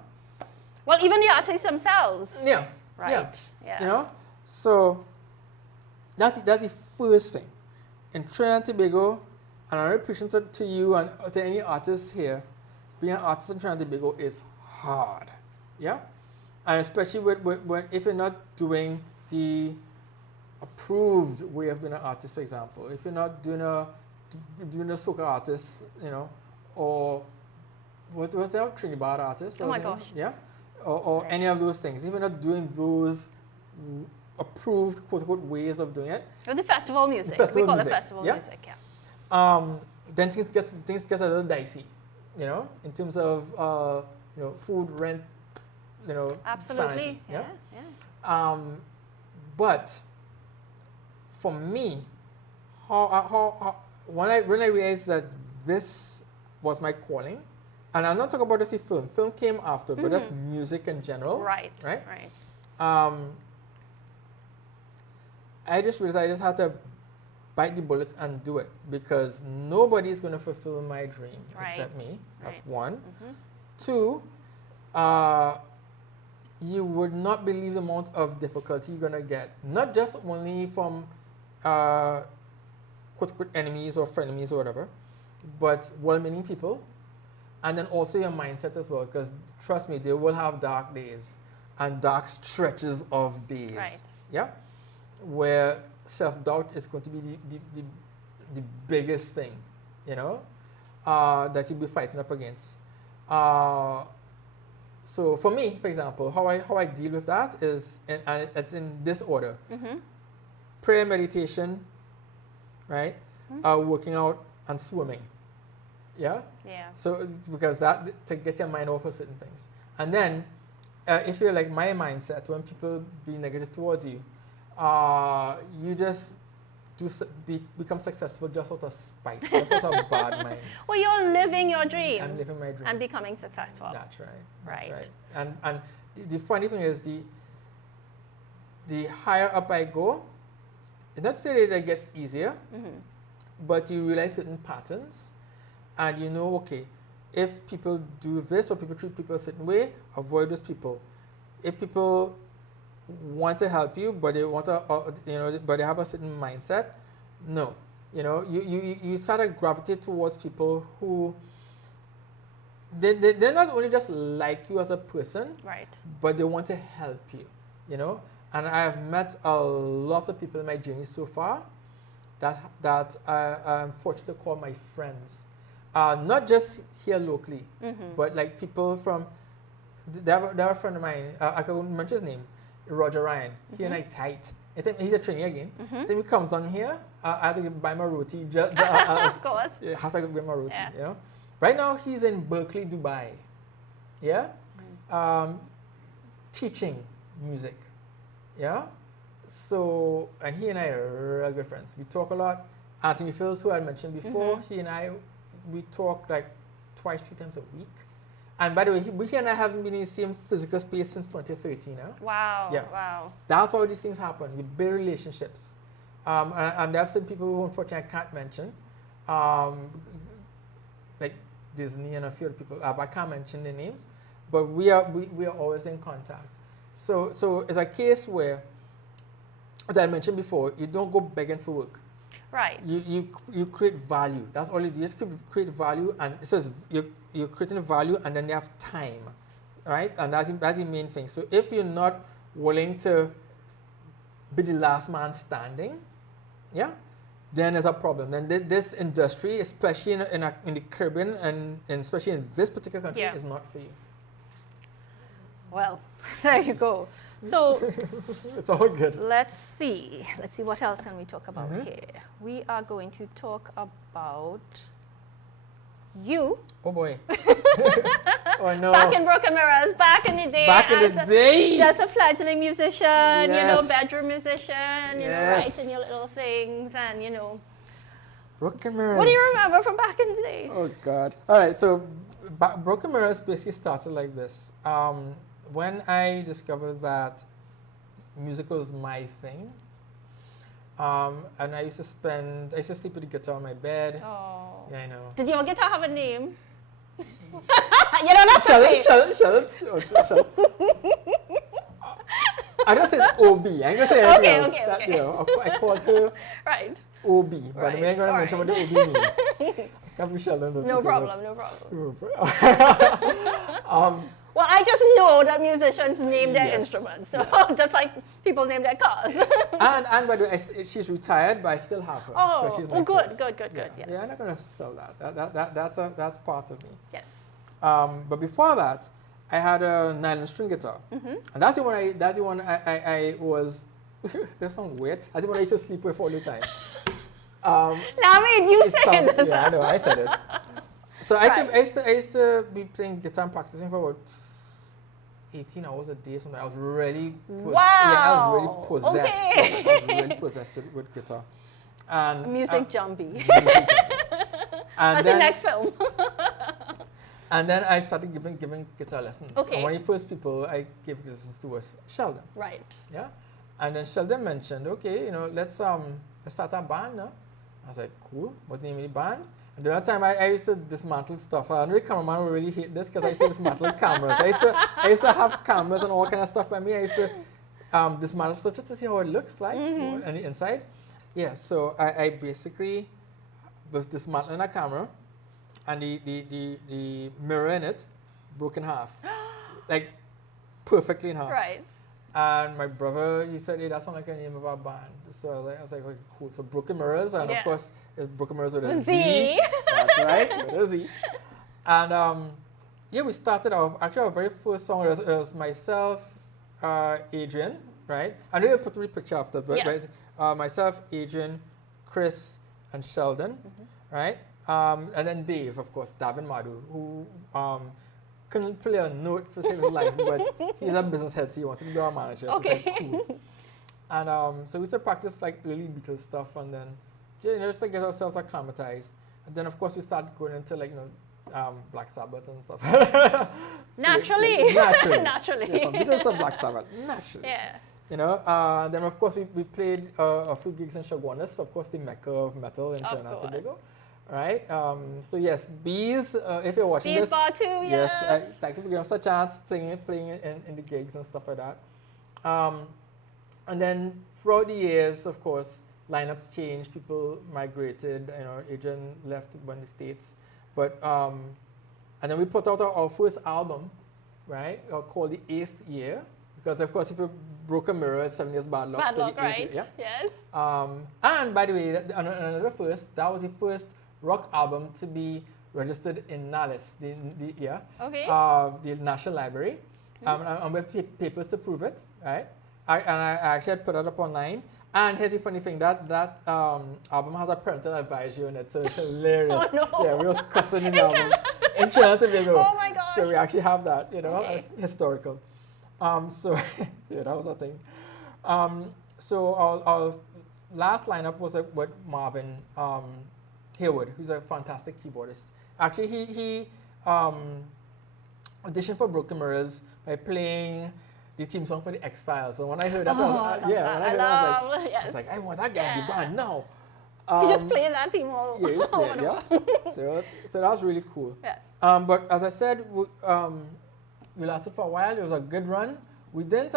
Well, even the artists themselves. Yeah. Right. Yeah. You know, so that's the first thing. In Trinidad and Tobago, and I'm preaching to you and to any artists here, being an artist in Trinidad and Tobago is hard. Yeah? And especially if you're not doing the approved way of being an artist, for example. If you're not doing a soca artist, you know, or what was that? Trinidad artist? Oh my gosh. Yeah? Or Right. any of those things. If you're not doing those approved, quote-unquote, ways of doing it, Or the festival music. festival we call music, it festival yeah. music, yeah. then things get a little dicey, you know, in terms of you know, food, rent, you know, Absolutely. sanity, Yeah. Yeah. But for me, when I realized that this was my calling, and I'm not talking about just the film. Film came after, but that's music in general. Right. Right. Right. I just realized I just had to bite the bullet and do it, because nobody's going to fulfill my dream except me. That's Right. one. Two, you would not believe the amount of difficulty you're going to get, not just only from quote-unquote enemies or frenemies or whatever, but well-meaning people, and then also your mindset as well, because trust me, they will have dark days and dark stretches of days. Right. Yeah? Where self-doubt is going to be the biggest thing, you know, that you'll be fighting up against. So for me, for example, how I deal with that is, and it's in this order: prayer, meditation, right, working out, and swimming. Yeah. Yeah. So because that to get your mind off of certain things, and then if you're like my mindset, when people be negative towards you, you just become successful just out of spite, just out of bad mind. Well, you're living your dream. I'm living my dream. And becoming successful. That's right. Right. That's right. And the funny thing is the higher up I go, it's not to say that it gets easier, but you realize certain patterns, and you know, okay, if people do this or people treat people a certain way, avoid those people. If people want to help you, but they want to, but they have a certain mindset, no. You start to gravitate towards people who they're not only just like you as a person, right, but they want to help you, And I have met a lot of people in my journey so far that I'm fortunate to call my friends. Not just here locally, but like people from, there are a friend of mine, I can mention his name, Roger Ryan. He and I tight. He's a trainee again. Then he comes on here, I have to buy my roti. Of course. I have to buy my roti, Yeah. Right now he's in Berkeley, Dubai. Yeah? Teaching music. Yeah? So, and he and I are real good friends. We talk a lot. Anthony Phils, who I mentioned before, he and I, we talk like twice, 3 times a week. And by the way, he and I haven't been in the same physical space since 2013. Wow. Yeah. Wow. That's how these things happen. We build relationships. And there are some people who unfortunately I can't mention. Like Disney and a few other people. I can't mention their names. But we are always in contact. So it's a case where, as I mentioned before, you don't go begging for work. Right. You create value. That's all it is. Create value, and it says you're creating value, and then you have time, right? And that's the main thing. So if you're not willing to be the last man standing, yeah, then there's a problem. Then this industry, especially in the Caribbean and especially in this particular country, is not for you. Well, there you go. So it's all good. Let's see what else can we talk about here. We are going to talk about you. Oh boy. Oh no. Back in Broken Mirrors, back in the day. Back in the day. Just a fledgling musician, Yes. bedroom musician, writing your little things and, Broken Mirrors. What do you remember from back in the day? Oh God. All right, so Broken Mirrors basically started like this. When I discovered that music was my thing, and I used to sleep with the guitar on my bed. Oh. Yeah, I know. Did your guitar have a name? You don't have to say. Shut it. I just said OB. I ain't gonna say anything else. Okay. I called her right. OB, but I ain't gonna mention what the OB means. Can't be Sheldon. No problem. Well, I just know that musicians name their instruments, so just like people name their cars. and by the way, she's retired, but I still have her. Good. Yeah. Yes. Yeah, I'm not gonna sell that. That's part of me. Yes. But before that, I had a nylon string guitar, and that's the one I was. That sounds weird. That's the one I used to sleep with all the time. Navid, you said this. Yeah, I know. I said it. So I used to be playing guitar and practicing for about 18 hours a day. Something. I was really possessed. Okay. I was really possessed with guitar. And Music jumpy. And that's the next film. And then I started giving guitar lessons. Okay. And one of the first people I gave lessons to was Sheldon. Right. Yeah. And then Sheldon mentioned, okay, let's start a band now. I was like, cool. What's the name of the band? And the other time I used to dismantle stuff. I know the cameraman would really hate this because I used to dismantle cameras. I used to have cameras and all kind of stuff by me. I used to dismantle stuff just to see how it looks like on the inside. Yeah, so I basically was dismantling a camera, and the mirror in it broke in half. Like, perfectly in half. Right. And my brother, he said, hey, that sounds like the name of our band. So I was like, okay, cool. So Broken Mirrors, and of course, it's Broken Mirrors with a Z. That's right, with a Z. And we started off, actually our very first song was myself, Adrian, right? I know you put the picture after, but right? Myself, Adrian, Chris, and Sheldon, right? And then Dave, of course, Davin Madhu, who couldn't play a note for his life, but he's a business head, so he wanted to be our manager. So okay. cool. And so we used to practice like early Beatles stuff, and then just to get ourselves acclimatized. And then of course we started going into like Black Sabbath and stuff. Naturally. Naturally. Yeah, from Beatles to Black Sabbath, naturally. Yeah. Then of course we played a few gigs in Chaguanas, of course the Mecca of metal in Trinidad and Tobago. Right? So yes, Bees, if you're watching Bees this. Bar 2, yes. Thank you for giving us a chance playing in the gigs and stuff like that. And then throughout the years, of course, lineups changed, people migrated, Adrian left, went to the States. But, and then we put out our first album, right, called The Eighth Year. Because, of course, if you broke a mirror, it's 7 years bad luck. Bad luck, right? Yeah. Yes. And by the way, another first, that was the first rock album to be registered in NALIS, the National Library. And we have papers to prove it, right? I actually had put it up online. And here's the funny thing, that album has a parental advisory on it, so it's hilarious. Oh, no. Yeah, we was cussing in the album. In Trinidad and Tobago. Oh my gosh. So we actually have that, Okay. as historical. So, yeah, that was a thing. So our last lineup was with Marvin Hayward, who's a fantastic keyboardist. Actually, he auditioned for Broken Mirrors by playing the theme song for the X-Files. So when I heard that, I was like, I want that guy in the band now. You just play that theme all over the world. So that was really cool. Yeah. But as I said, we lasted for a while. It was a good run. We didn't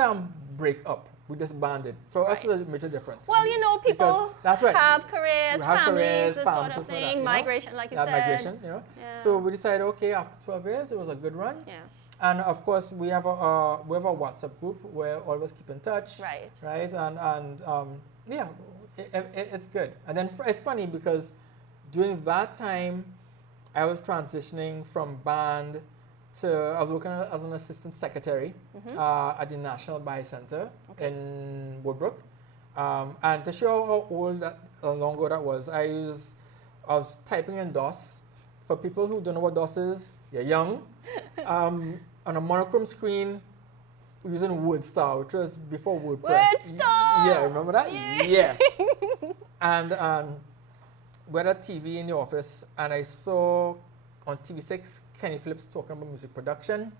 break up. We disbanded. For us, it's a major difference. Well, people that's right. have careers, families, this sort of like thing, that, migration, like you said. Migration, Yeah. So we decided, okay, after 12 years, it was a good run. Yeah. And of course, we have a WhatsApp group where all of us keep in touch. Right. Right. And it's good. And then it's funny because during that time, I was transitioning from band to, I was working as an assistant secretary at the National Buy Center in Woodbrook. And to show how old long ago that was, I was typing in DOS. For people who don't know what DOS is, you're young. On a monochrome screen using WordStar, which was before WordPress. WordStar! Yeah, remember that? Yeah. And we had a TV in the office, and I saw on TV6 Kenny Phillips talking about music production.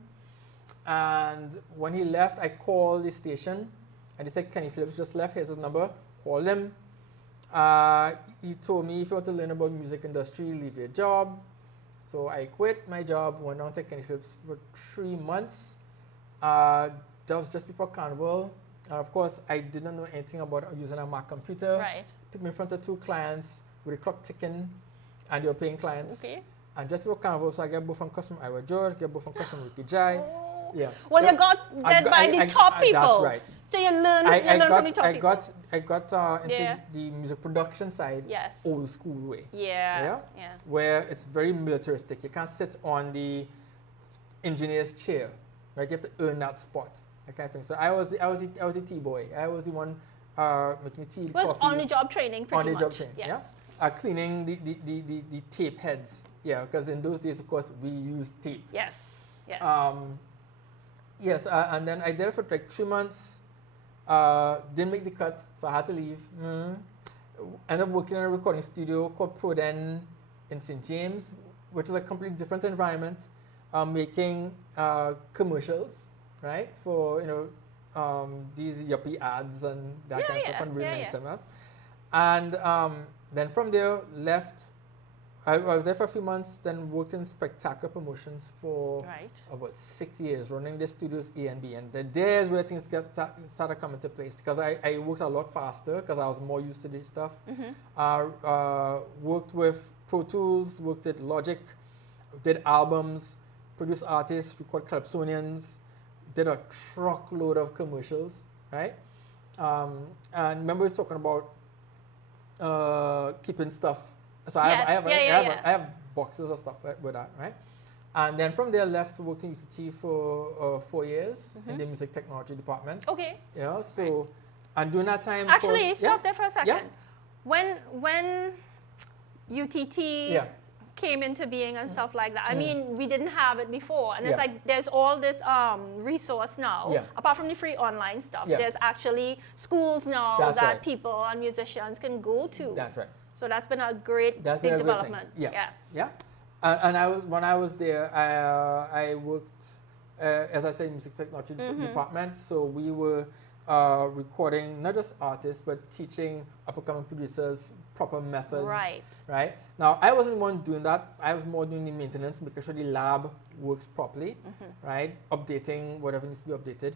And when he left, I called the station, and they said, Kenny Phillips just left, here's his number, call him. He told me, if you want to learn about music industry, leave your job. So I quit my job, went down to Kenny Phillips for 3 months. That was just before Carnival. And of course, I didn't know anything about using a Mac computer. Right. Put me in front of 2 clients with the clock ticking, and they were paying clients. Okay. And just before Carnival, so I get both from customer Iowa George, get both from customer Ricky Jai. Yeah. Well, you got that by the top people. That's right. So you learn from the top people. I got into the music production side, old school way. Yeah. Where it's very militaristic. You can't sit on the engineer's chair, right? You have to earn that spot, that kind of thing. So I was the tea boy. I was the one making tea, coffee. On the job training, pretty much. On the job training, yeah. Cleaning the tape heads, because in those days, of course, we used tape. Yes. Yes. And then I did it for like 3 months. Didn't make the cut, so I had to leave. Ended up working in a recording studio called Proden in St. James, which is a completely different environment, making commercials, right, for these yuppie ads and that kind of stuff, and really nice stuff. And then from there, left. I was there for a few months, then worked in Spectacular Promotions for about 6 years, running the studios A and B. And there's where things started coming into place, because I worked a lot faster because I was more used to this stuff. Worked with Pro Tools, worked at Logic, did albums, produced artists, recorded Calypsonians, did a truckload of commercials, right? And remember, we was talking about keeping stuff. So I have boxes of stuff with that, right? And then from there, left, worked in UCT for 4 years in the music technology department. Okay. So, and during that time, actually, stop there for a second. When UTT came into being and stuff like that. I mean, we didn't have it before, and it's Yeah. like there's all this resource now. Yeah. Apart from the free online stuff, Yeah. there's actually schools now That's that right. people and musicians can go to. That's right. So that's been a great That's big been a great thing. development. Yeah. Yeah. And when I was there, I worked, as I said, in music technology department. So we were recording not just artists, but teaching up-and-coming producers proper methods. Right. Right. Now, I wasn't the one doing that. I was more doing the maintenance, making sure the lab works properly. Right. Updating whatever needs to be updated.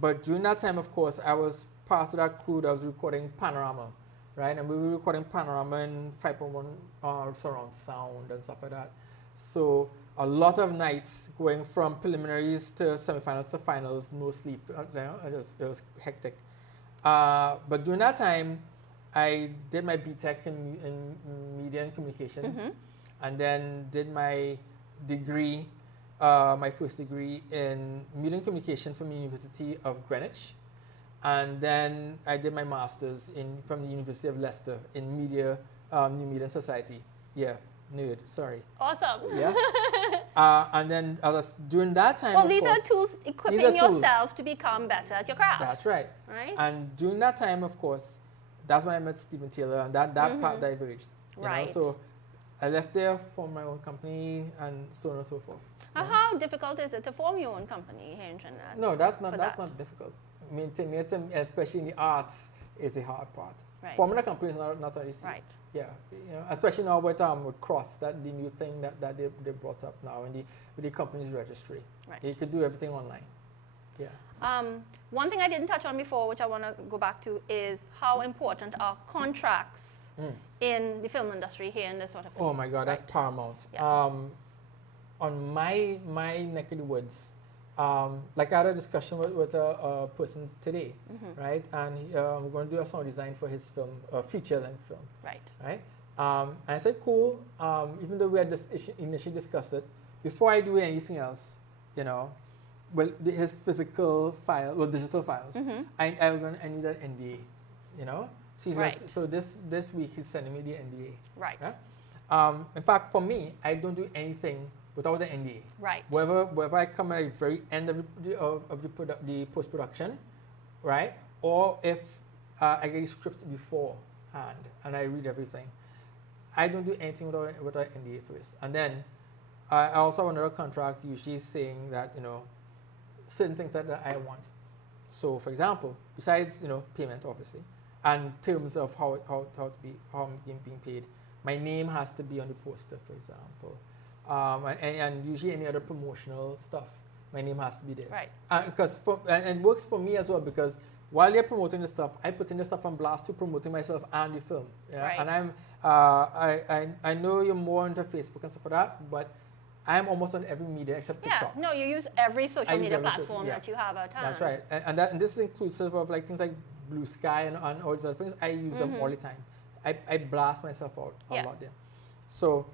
But during that time, of course, I was part of that crew that was recording Panorama. Right. And we were recording Panorama in 5.1 surround sound and stuff like that. So a lot of nights going from preliminaries to semifinals to finals, no sleep. It was hectic. But during that time, I did my BTech in media and communications, and then did my degree, my first degree in media and communication from the University of Greenwich, and then I did my master's from the University of Leicester in media, new media society. Yeah. Nerd, sorry. Awesome. Yeah. And then during that time, Well, of these course, are tools equipping these are tools. yourself to become better at your craft. That's right. Right. And during that time, of course, that's when I met Stephen Taylor, and that part diverged. You know? So I left there, formed my own company, and so on and so forth. How difficult is it to form your own company here in Trinidad? No, that's not difficult. Maintaining it, especially in the arts, is the hard part. Right. Forming a company is not easy. Right. Yeah, you know, especially now with Cross, that the new thing that they brought up now with the company's registry. Right. You could do everything online. Yeah. One thing I didn't touch on before, which I want to go back to, is how important are contracts in the film industry here in this sort of thing. Oh my God, that's paramount. Yeah. On my neck of the woods, like I had a discussion with a person today, right? And we're going to do a sound design for his film, feature-length film. Right. Right? And I said, cool. Even though we had initially discussed it, before I do anything else, you know, well, his physical file or digital files, I need an NDA, you know. So this week he's sending me the NDA. Right. Yeah? In fact, for me, I don't do anything without an NDA. Right. Whether I come at the very end of the post-production, right, or if I get the script beforehand and I read everything, I don't do anything without NDA first. And then I also have another contract usually saying that, you know, certain things that I want. So, for example, besides, you know, payment, obviously, and terms of how I'm being paid, my name has to be on the poster, for example. And usually any other promotional stuff, my name has to be there. Right. Because and it works for me as well, because while they're promoting the stuff, I put in the stuff on blast to promoting myself and the film. Yeah? Right. And I know you're more into Facebook and stuff like that, but I'm almost on every media except TikTok. Yeah, no, you use every social media every platform that you have at hand. That's right. And this is inclusive of like things like Blue Sky and all these other things. I use them all the time. I blast myself out a lot there. So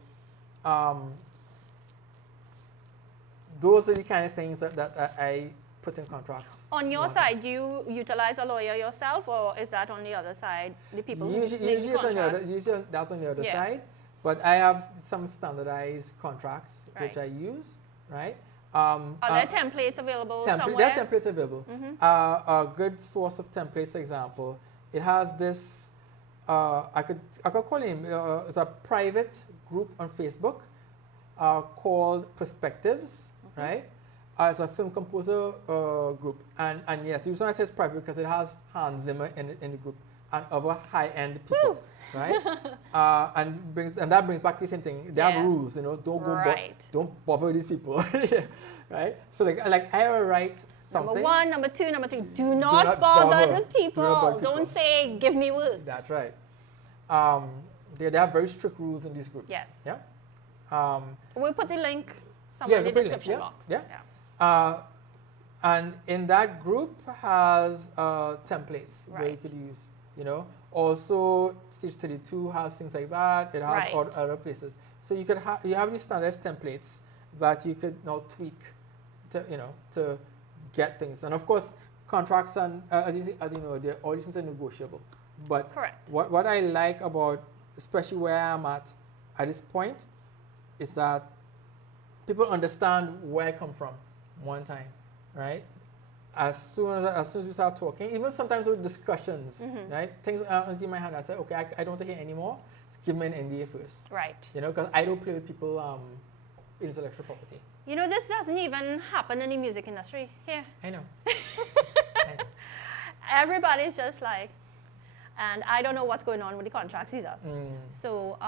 those are the kind of things that I put in contracts. On your side, do you utilize a lawyer yourself, or is that on the other side, the people who Usually make the contracts? usually that's on the other side. But I have some standardized contracts which I use, right? Are there templates available somewhere? There are templates available. A good source of templates, for example, it has this, I could call him, it's a private group on Facebook called Perspectives, right? It's a film composer group. And yes, the reason I say it's private because it has Hans Zimmer in the group and other high-end people. Woo! Right, and that brings back to the same thing. They have rules, you know. Don't bother these people, right? So like I will write something. Number 1, number 2, number 3. Do not bother the people. Don't say give me work. That's right. They have very strict rules in these groups. Yes. Yeah. We'll put the link somewhere in the description box. Yeah. And in that group has templates where you could use, you know. Also, Stage 32 has things like that. It has other places. So you could you have these standard templates that you could now tweak to get things. And of course, contracts and as you know, all these things are negotiable. But what I like about, especially where I'm at this point, is that people understand where I come from one time, right? As soon as we start talking, even sometimes with discussions, right? Things aren't in my hand. I say, okay, I don't want to hear anymore. Give me an NDA first. Right. You know, because I don't play with people intellectual property. You know, this doesn't even happen in the music industry here. I know. Everybody's just like, and I don't know what's going on with the contracts either. So,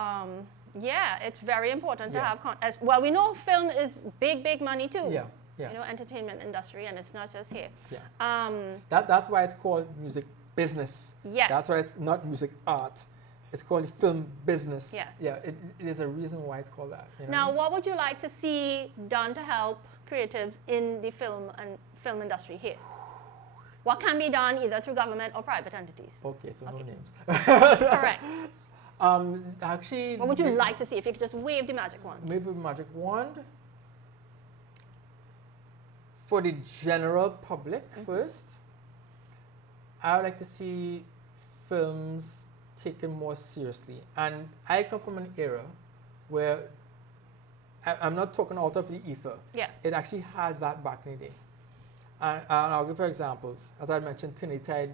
yeah, it's very important to have, well, we know film is big money too. Yeah. You know, entertainment industry, and it's not just here. Yeah. That's why it's called music business. Yes. That's why it's not music art. It's called film business. Yes. Yeah, it is a reason why it's called that. You know? Now, what would you like to see done to help creatives in the film industry here? What can be done either through government or private entities? Okay, so no names. Correct. Actually, what would you like to see if you could just wave the magic wand? Wave the magic wand. For the general public first, I would like to see films taken more seriously. And I come from an era where I'm not talking out of the ether. Yeah. It actually had that back in the day. And I'll give you examples. As I mentioned, Trinity Tide,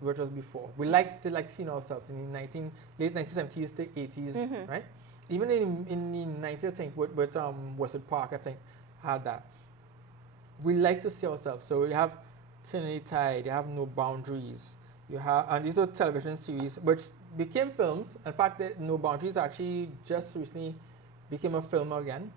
which was before. We like to see ourselves in the late 1970s to 80s, right? Even in the 90s, I think, with Westwood Park, I think, had that. We like to see ourselves. So you have Trinity Tide, you have No Boundaries, you have, and these are television series which became films. In fact, No Boundaries actually just recently became a film again.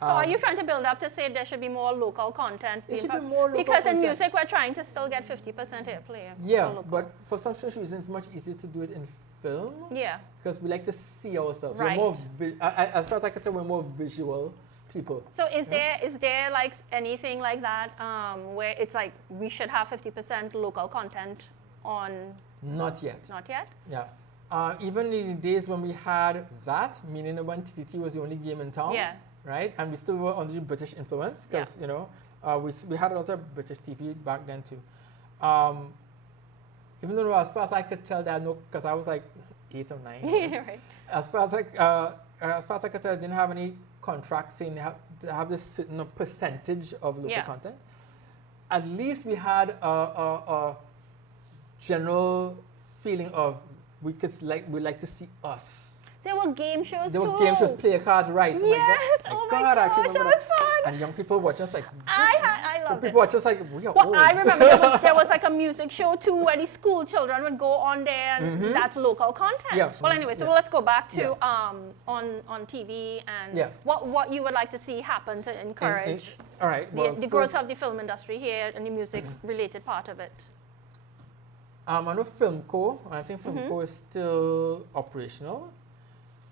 So are you trying to build up to say there should be more local content? There should be more local because content. in music, we're trying to still get 50% airplay. Yeah, but for some strange reason, it's much easier to do it in film. Yeah. Because we like to see ourselves. Right. We're more as far as I can tell, we're more visual people. So is there like anything like that where it's like we should have 50% local content on? Not yet. Not yet? Yeah. Even in the days when we had that, meaning when TTT was the only game in town. Yeah. Right? And we still were under the British influence because, you know, we had a lot of British TV back then too. Even though as far as I could tell that, because I was like 8 or 9. Right. As far as I could tell, I didn't have any contracts saying they have this certain percentage of local content. At least we had a general feeling of we like to see us. There were game shows too. There were game shows, play a card, right? Yes, oh my God, that was fun. And young people watch us like, I loved it. People watch us like, we are old. I remember there was like a music show too where the school children would go on there and that's local content. Yeah. Well, anyway, so let's go back to on TV and what you would like to see happen to encourage all right, well, the growth of the film industry here and the music related part of it. I know Filmco, I think Filmco is still operational.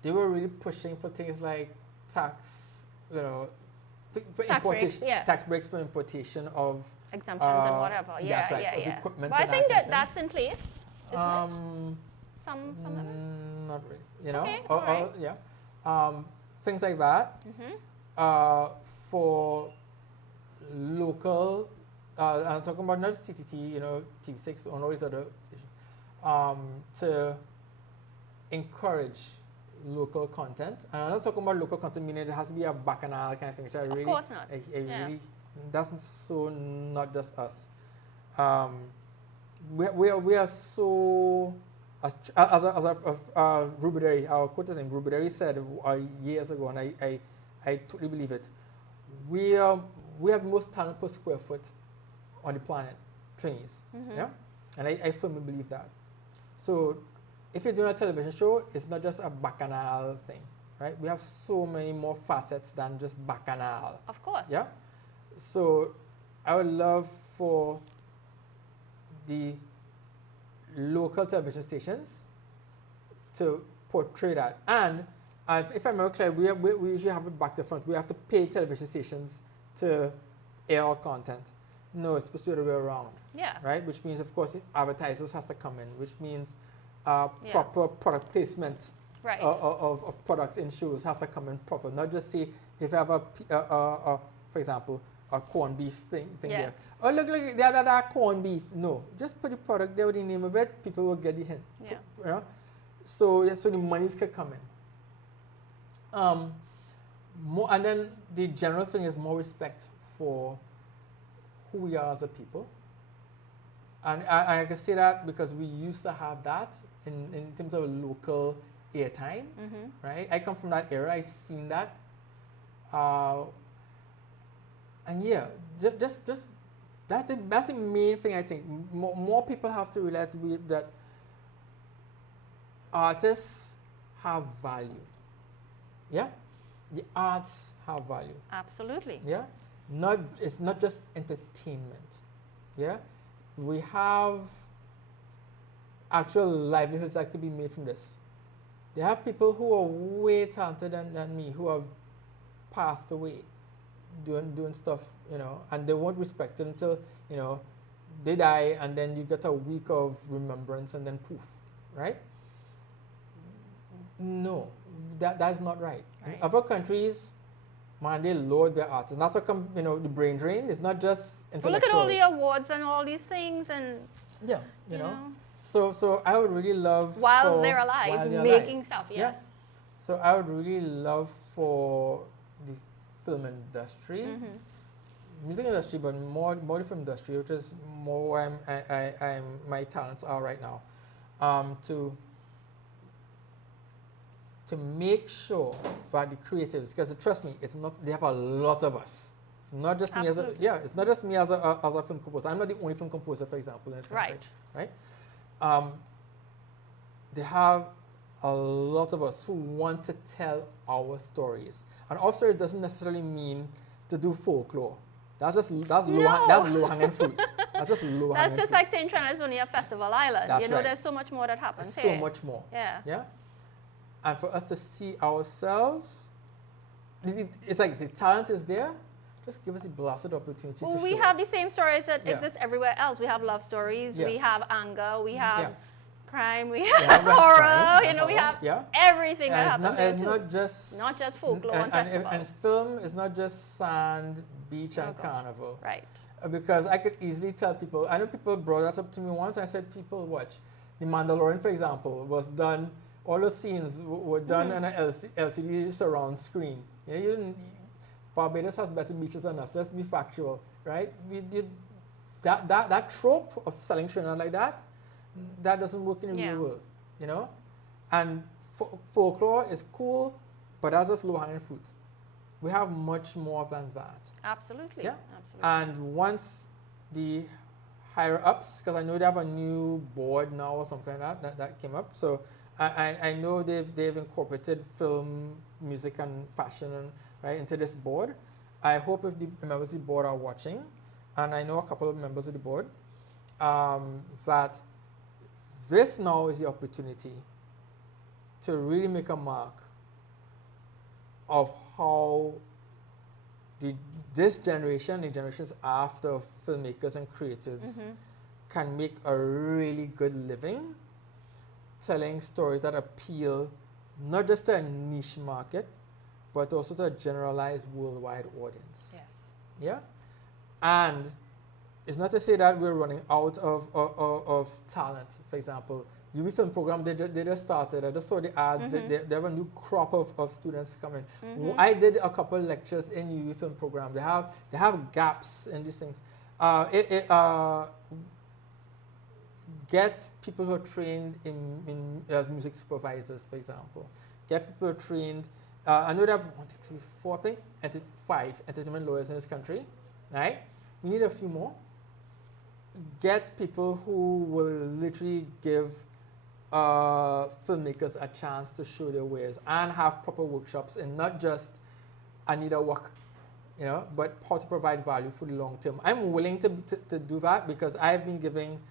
They were really pushing for things like tax, you know, for importation, tax breaks for importation of exemptions and whatever. Yeah, of equipment. But I think that's in place, isn't it? Some of it? Not really. You know, Okay, things like that. For local, I'm talking about not just TTT, you know, TV6 and all these other stations, to encourage local content. And I'm not talking about local content meaning it has to be a bacchanal kind of thing, which I really, of course not. really, that's so not just us. We are so, as Rubiderry, our quote is in Rubiderry said years ago, and I totally believe it. We have the most talent per square foot on the planet, trainees. Yeah, and I firmly believe that. So if you're doing a television show, it's not just a bacchanal thing, right? We have so many more facets than just bacchanal. Of course. Yeah. So I would love for the local television stations to portray that. And if I remember clearly, we usually have it back to front. We have to pay television stations to air our content. No, it's supposed to be the other way around. Yeah. Right? Which means, of course, advertisers has to come in, which means proper product placement of products in shows have to come in proper. Not just say, if you have for example, a corned beef thing there. Oh, look, that corned beef. No, just put the product there with the name of it. People will get the hint. Yeah. You know? So the monies can come in. more, and then the general thing is more respect for who we are as a people. And I can say that because we used to have that in terms of local airtime, right? I come from that era. I've seen that. And yeah, just that's the main thing I think. More people have to realize that artists have value. Yeah? The arts have value. Absolutely. Yeah? It's not just entertainment. Yeah? We have actual livelihoods that could be made from this. There have people who are way talented than me who have passed away doing stuff, you know, and they won't respect it until, you know, they die, and then you get a week of remembrance and then poof, right? No, that's not right. In other countries, man, they load their artists. And that's what you know, the brain drain. It's not just intellectuals. Well, look at all the awards and all these things, and yeah, you know. So I would really love while they're alive, making stuff. Yes. Yeah. So I would really love for the film industry, music industry, but more the film industry, which is more where my talents are right now, to make sure that the creatives, because trust me, it's not. They have a lot of us. It's not just me it's not just me as a film composer. I'm not the only film composer, for example, in this country. Right. They have a lot of us who want to tell our stories, and our story doesn't necessarily mean to do folklore. That's low hanging fruit. That's just low hanging fruit. That's just like saying Trinidad is only a festival island. That's you know, right. there's so much more that happens here. So much more. Yeah. Yeah. And for us to see ourselves, it's like the talent is there. Just give us a blasted opportunity to we show have it. the same stories that exist everywhere else. We have love stories, we have anger, we have crime, we have horror, you know, we have everything that happens there too. Not just folklore and festivals. And film is not just sand, beach, and carnival. Right. Because I could easily tell people, I know people brought that up to me once, I said, people watch. The Mandalorian, for example, was done, all the scenes were done on an LCD surround screen. You know, Barbados has better beaches than us. Let's be factual, right? We did that trope of selling Trinidad like that. That doesn't work in the real world, you know. And folklore is cool, but that's just low-hanging fruit. We have much more than that. Absolutely. Yeah. Absolutely. And once the higher ups, because I know they have a new board now or something like that came up. So I know they've incorporated film, music, and fashion into this board. I hope if the members of the board are watching, and I know a couple of members of the board, that this now is the opportunity to really make a mark of how this generation, the generations after filmmakers and creatives can make a really good living telling stories that appeal not just to a niche market, but also to a generalized worldwide audience. Yes. Yeah? And it's not to say that we're running out of talent. For example, UB Film Program, they just started. I just saw the ads. They have a new crop of students coming. I did a couple lectures in UB Film Program. They have gaps in these things. Get people who are trained as music supervisors, for example. Get people who are trained. I know they have 5 entertainment lawyers in this country, right? We need a few more. Get people who will literally give filmmakers a chance to show their wares and have proper workshops, and not just I need a work, you know, but how to provide value for the long term. I'm willing to do that because I've been giving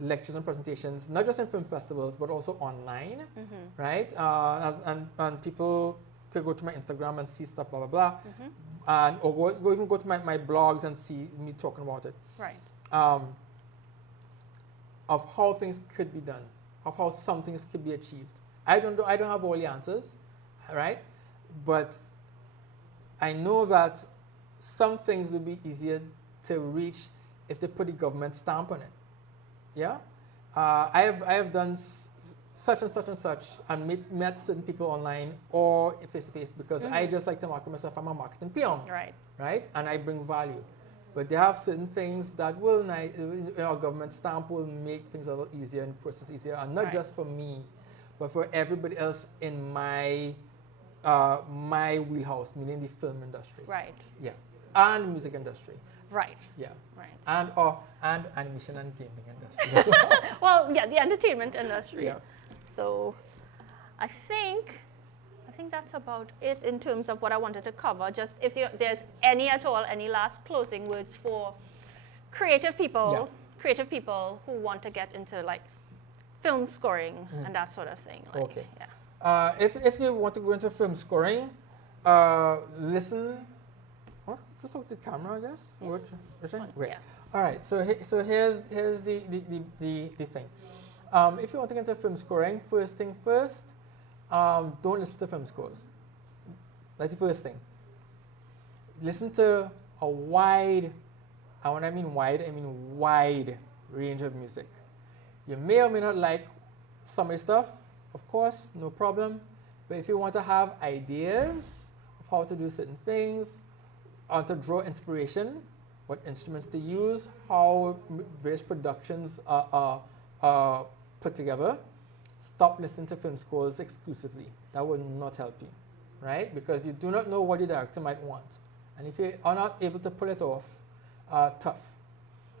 lectures and presentations, not just in film festivals, but also online, right? And people could go to my Instagram and see stuff, blah, blah, blah. Or even go to my blogs and see me talking about it. Right. Of how things could be done, of how some things could be achieved. I don't have all the answers, right? But I know that some things will be easier to reach if they put the government stamp on it. Yeah, I have done such and such and such, and met certain people online or face to face, because I just like to market myself. I'm a marketing peon, right? And I bring value. But they have certain things that will, our government stamp will make things a little easier and process easier, and not just for me, but for everybody else in my my wheelhouse, meaning the film industry. Right. Yeah. And music industry. Right. Yeah. Right. And animation and gaming industry as well. Well, yeah, the entertainment industry. Yeah. So I think that's about it in terms of what I wanted to cover. Just if there's any at all, any last closing words for creative people who want to get into like film scoring and that sort of thing. Like, okay. Yeah. If you want to go into film scoring, listen. What? Just talk to the camera, I guess. Yeah. Great. Yeah. All right. So here's the thing. If you want to get into film scoring, first thing first, don't listen to film scores. That's the first thing. Listen to a wide, and when I mean wide range of music. You may or may not like some of the stuff, of course, no problem. But if you want to have ideas of how to do certain things, or to draw inspiration, what instruments to use, how various productions are put together, stop listening to film scores exclusively. That will not help you, right? Because you do not know what your director might want. And if you are not able to pull it off, tough.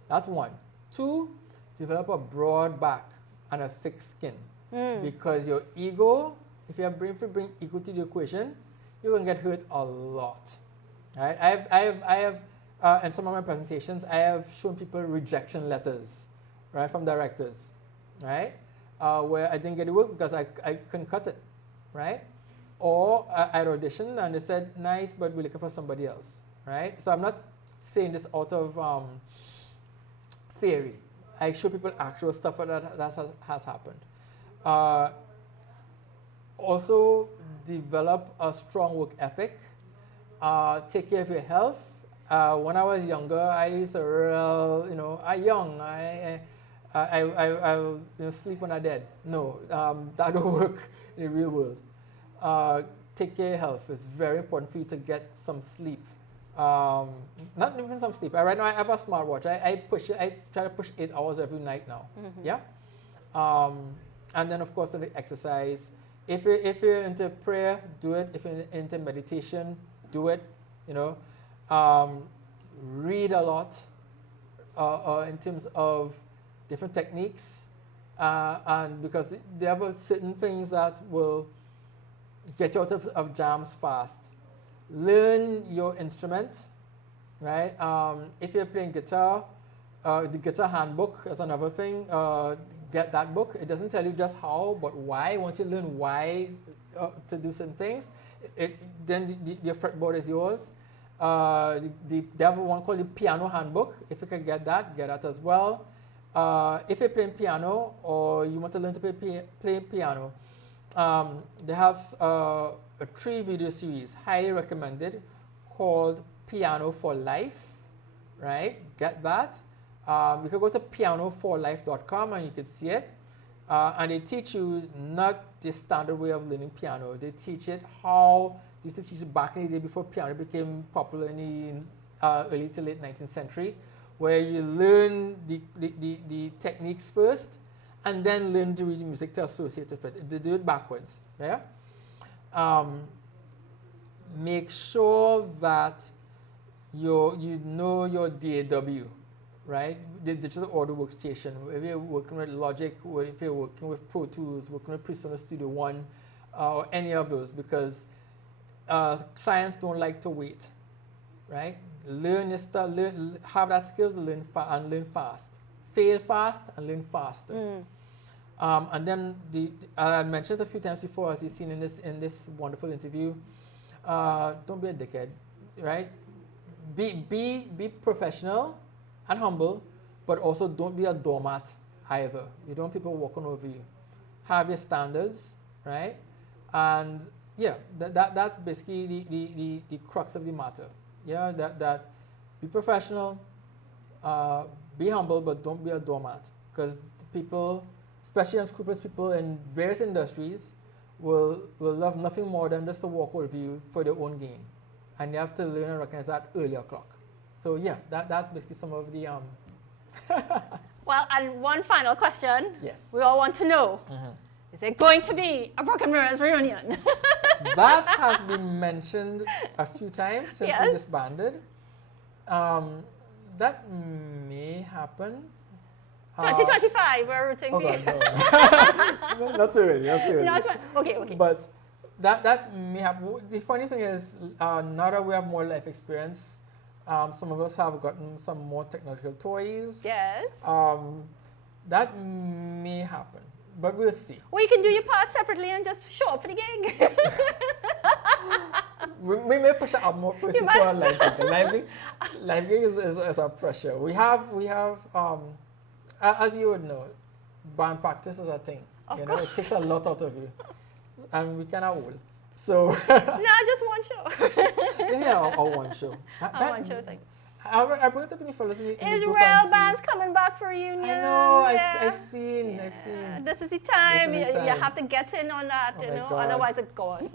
That's one. Two, develop a broad back and a thick skin. Because your ego, if you bring ego to the equation, you're going to get hurt a lot. Right? I have in some of my presentations, I have shown people rejection letters, right, from directors, right, where I didn't get the work because I couldn't cut it, right? Or I had auditioned and they said, nice, but we're looking for somebody else, right? So I'm not saying this out of theory. I show people actual stuff that has happened. Also, develop a strong work ethic. Take care of your health. When I was younger, I used to I sleep when I'm dead. No, that don't work in the real world. Take care of your health. It's very important for you to get some sleep. Not even some sleep. Right now I have a smartwatch. I try to push 8 hours every night now. Yeah. And then of course the exercise. If you're into prayer, do it. If you're into meditation, do it. Read a lot in terms of different techniques, and because there are certain things that will get you out of jams fast. Learn your instrument, right? If you're playing guitar, the guitar handbook is another thing. Get that book. It doesn't tell you just how, but why. Once you learn why to do certain things, then your fretboard is yours. They have one called the piano handbook. If you can get that as well. If you're playing piano or you want to learn to play piano, they have a 3-video series, highly recommended, called Piano for Life, right? Get that. You can go to pianoforlife.com and you can see it. And they teach you not the standard way of learning piano. They teach it how they used to teach it back in the day before piano became popular in the early to late 19th century, where you learn the techniques first and then learn to read the music to associate with it. They do it backwards. Yeah? Make sure that you know your DAW, right? The digital audio workstation. If you're working with Logic, or if you're working with Pro Tools, working with Presonus Studio One, or any of those, because clients don't like to wait, right? Learn your stuff, have that skill to learn and learn fast. Fail fast and learn faster. And then I mentioned it a few times before, as you've seen in this wonderful interview. Don't be a dickhead, right? Be professional and humble, but also don't be a doormat either. You don't want people walking over you. Have your standards, right? And yeah, that's basically the crux of the matter. Yeah, that be professional, be humble, but don't be a doormat, because people especially unscrupulous people in various industries, will love nothing more than just to walk over you for their own gain. And you have to learn and recognize that early o'clock. So yeah, that's basically some of the Well, and one final question. Yes. We all want to know, is there going to be a Broken Mirrors reunion? That has been mentioned a few times since we disbanded. That may happen. 2025, we're rooting for you. No. Not really. Okay. But that may happen. The funny thing is, now that we have more life experience, some of us have gotten some more technological toys. Yes. That may happen, but we'll see. Or you can do your part separately and just show up for the gig. we may push out more person to our live gig. Live gig is our pressure. We have as you would know, band practice is a thing. Of course. It takes a lot out of you, and we cannot all. So no, just one show. or one show. One show thing. I bring it up in the fellas. Israel band's coming back for reunion. I know. I've seen. This is the time. You have to get in on that. Otherwise it's gone.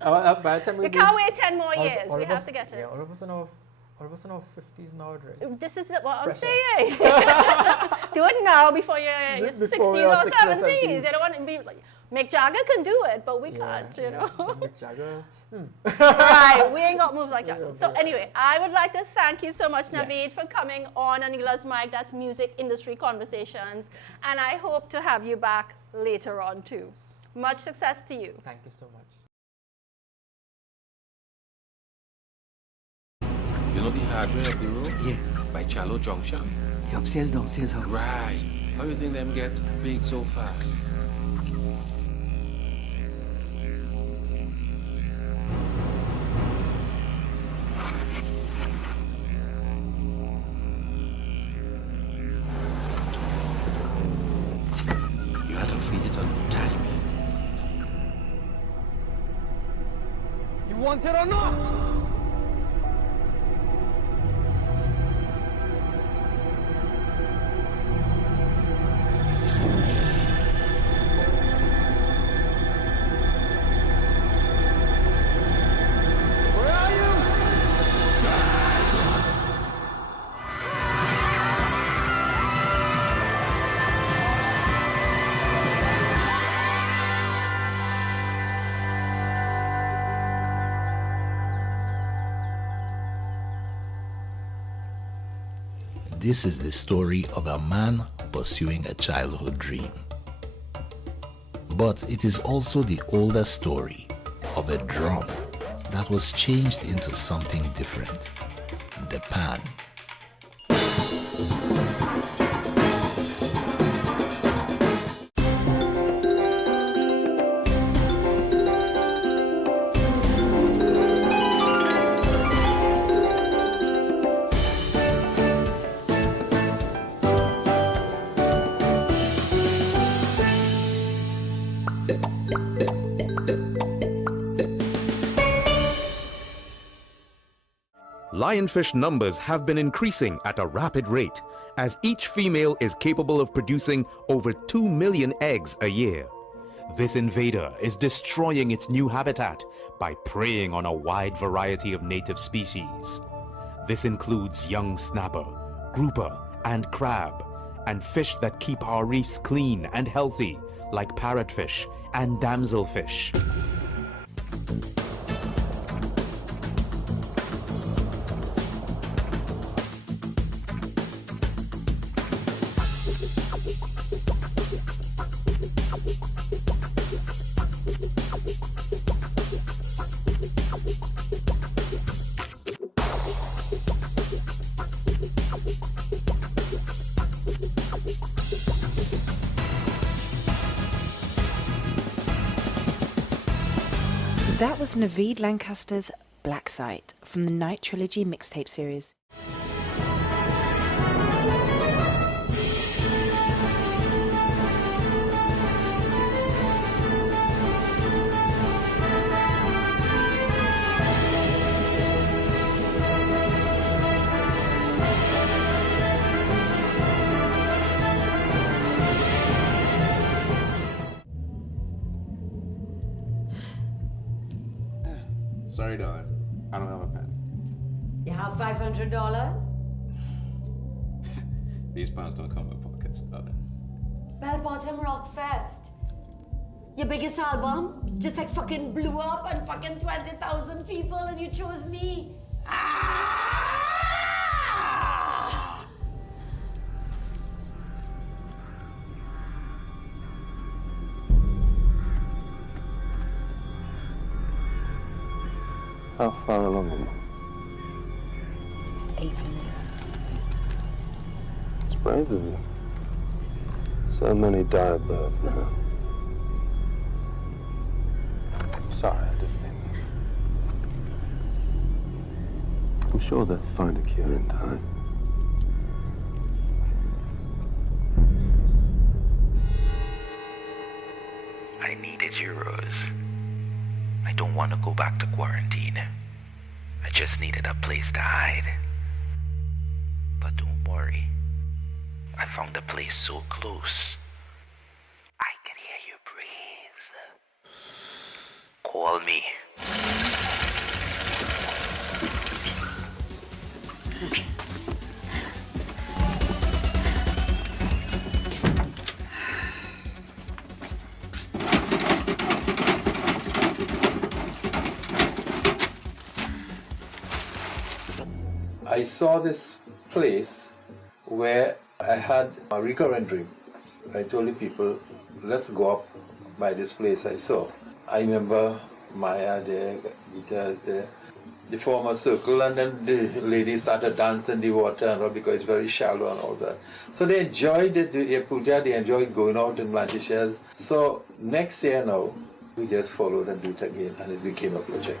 By the time you can't wait 10 more years. We have to get in. Yeah, all of us in our 50s now already. This is what I'm saying. Do it now before your 60s or 70s. You don't want to be like, Mick Jagger can do it, but we can't, Mick Jagger. Right, we ain't got moves like Jagger. So anyway, I would like to thank you so much, Navid, for coming on Aneela's Mic. That's Music Industry Conversations. And I hope to have you back later on too. Much success to you. Thank you so much. You know the hardware of the room? Yeah. By Chalo Junction? The upstairs, downstairs house. Right. How you think them get big so fast? You had to feed it on timing. You want it or not? This is the story of a man pursuing a childhood dream. But it is also the older story of a drum that was changed into something different, the pan. Lionfish numbers have been increasing at a rapid rate, as each female is capable of producing over 2 million eggs a year. This invader is destroying its new habitat by preying on a wide variety of native species. This includes young snapper, grouper, and crab, and fish that keep our reefs clean and healthy, like parrotfish and damselfish. That was Navid Lancaster's Black Site from the Night Trilogy mixtape series. don't have a penny. You have $500? These pounds don't come with pockets, darling. Bell Bottom Rock Fest. Your biggest album just like fucking blew up and fucking 20,000 people and you chose me. How far along are you? 18 years. It's brave of you. So many die of birth now. Sorry, I didn't mean that. I'm sure they'll find a cure in time. I needed euros. I don't want to go back to quarantine. I just needed a place to hide. But don't worry. I found a place so close. I can hear you breathe. Call me. I saw this place where I had a recurrent dream. I told the people, let's go up by this place I saw. I remember Maya there, guitars there. They formed a circle and then the ladies started dancing in the water and all because it's very shallow and all that. So they enjoyed it, the puja, they enjoyed going out in Lancashire. So next year now, we just followed and do it again and it became a project.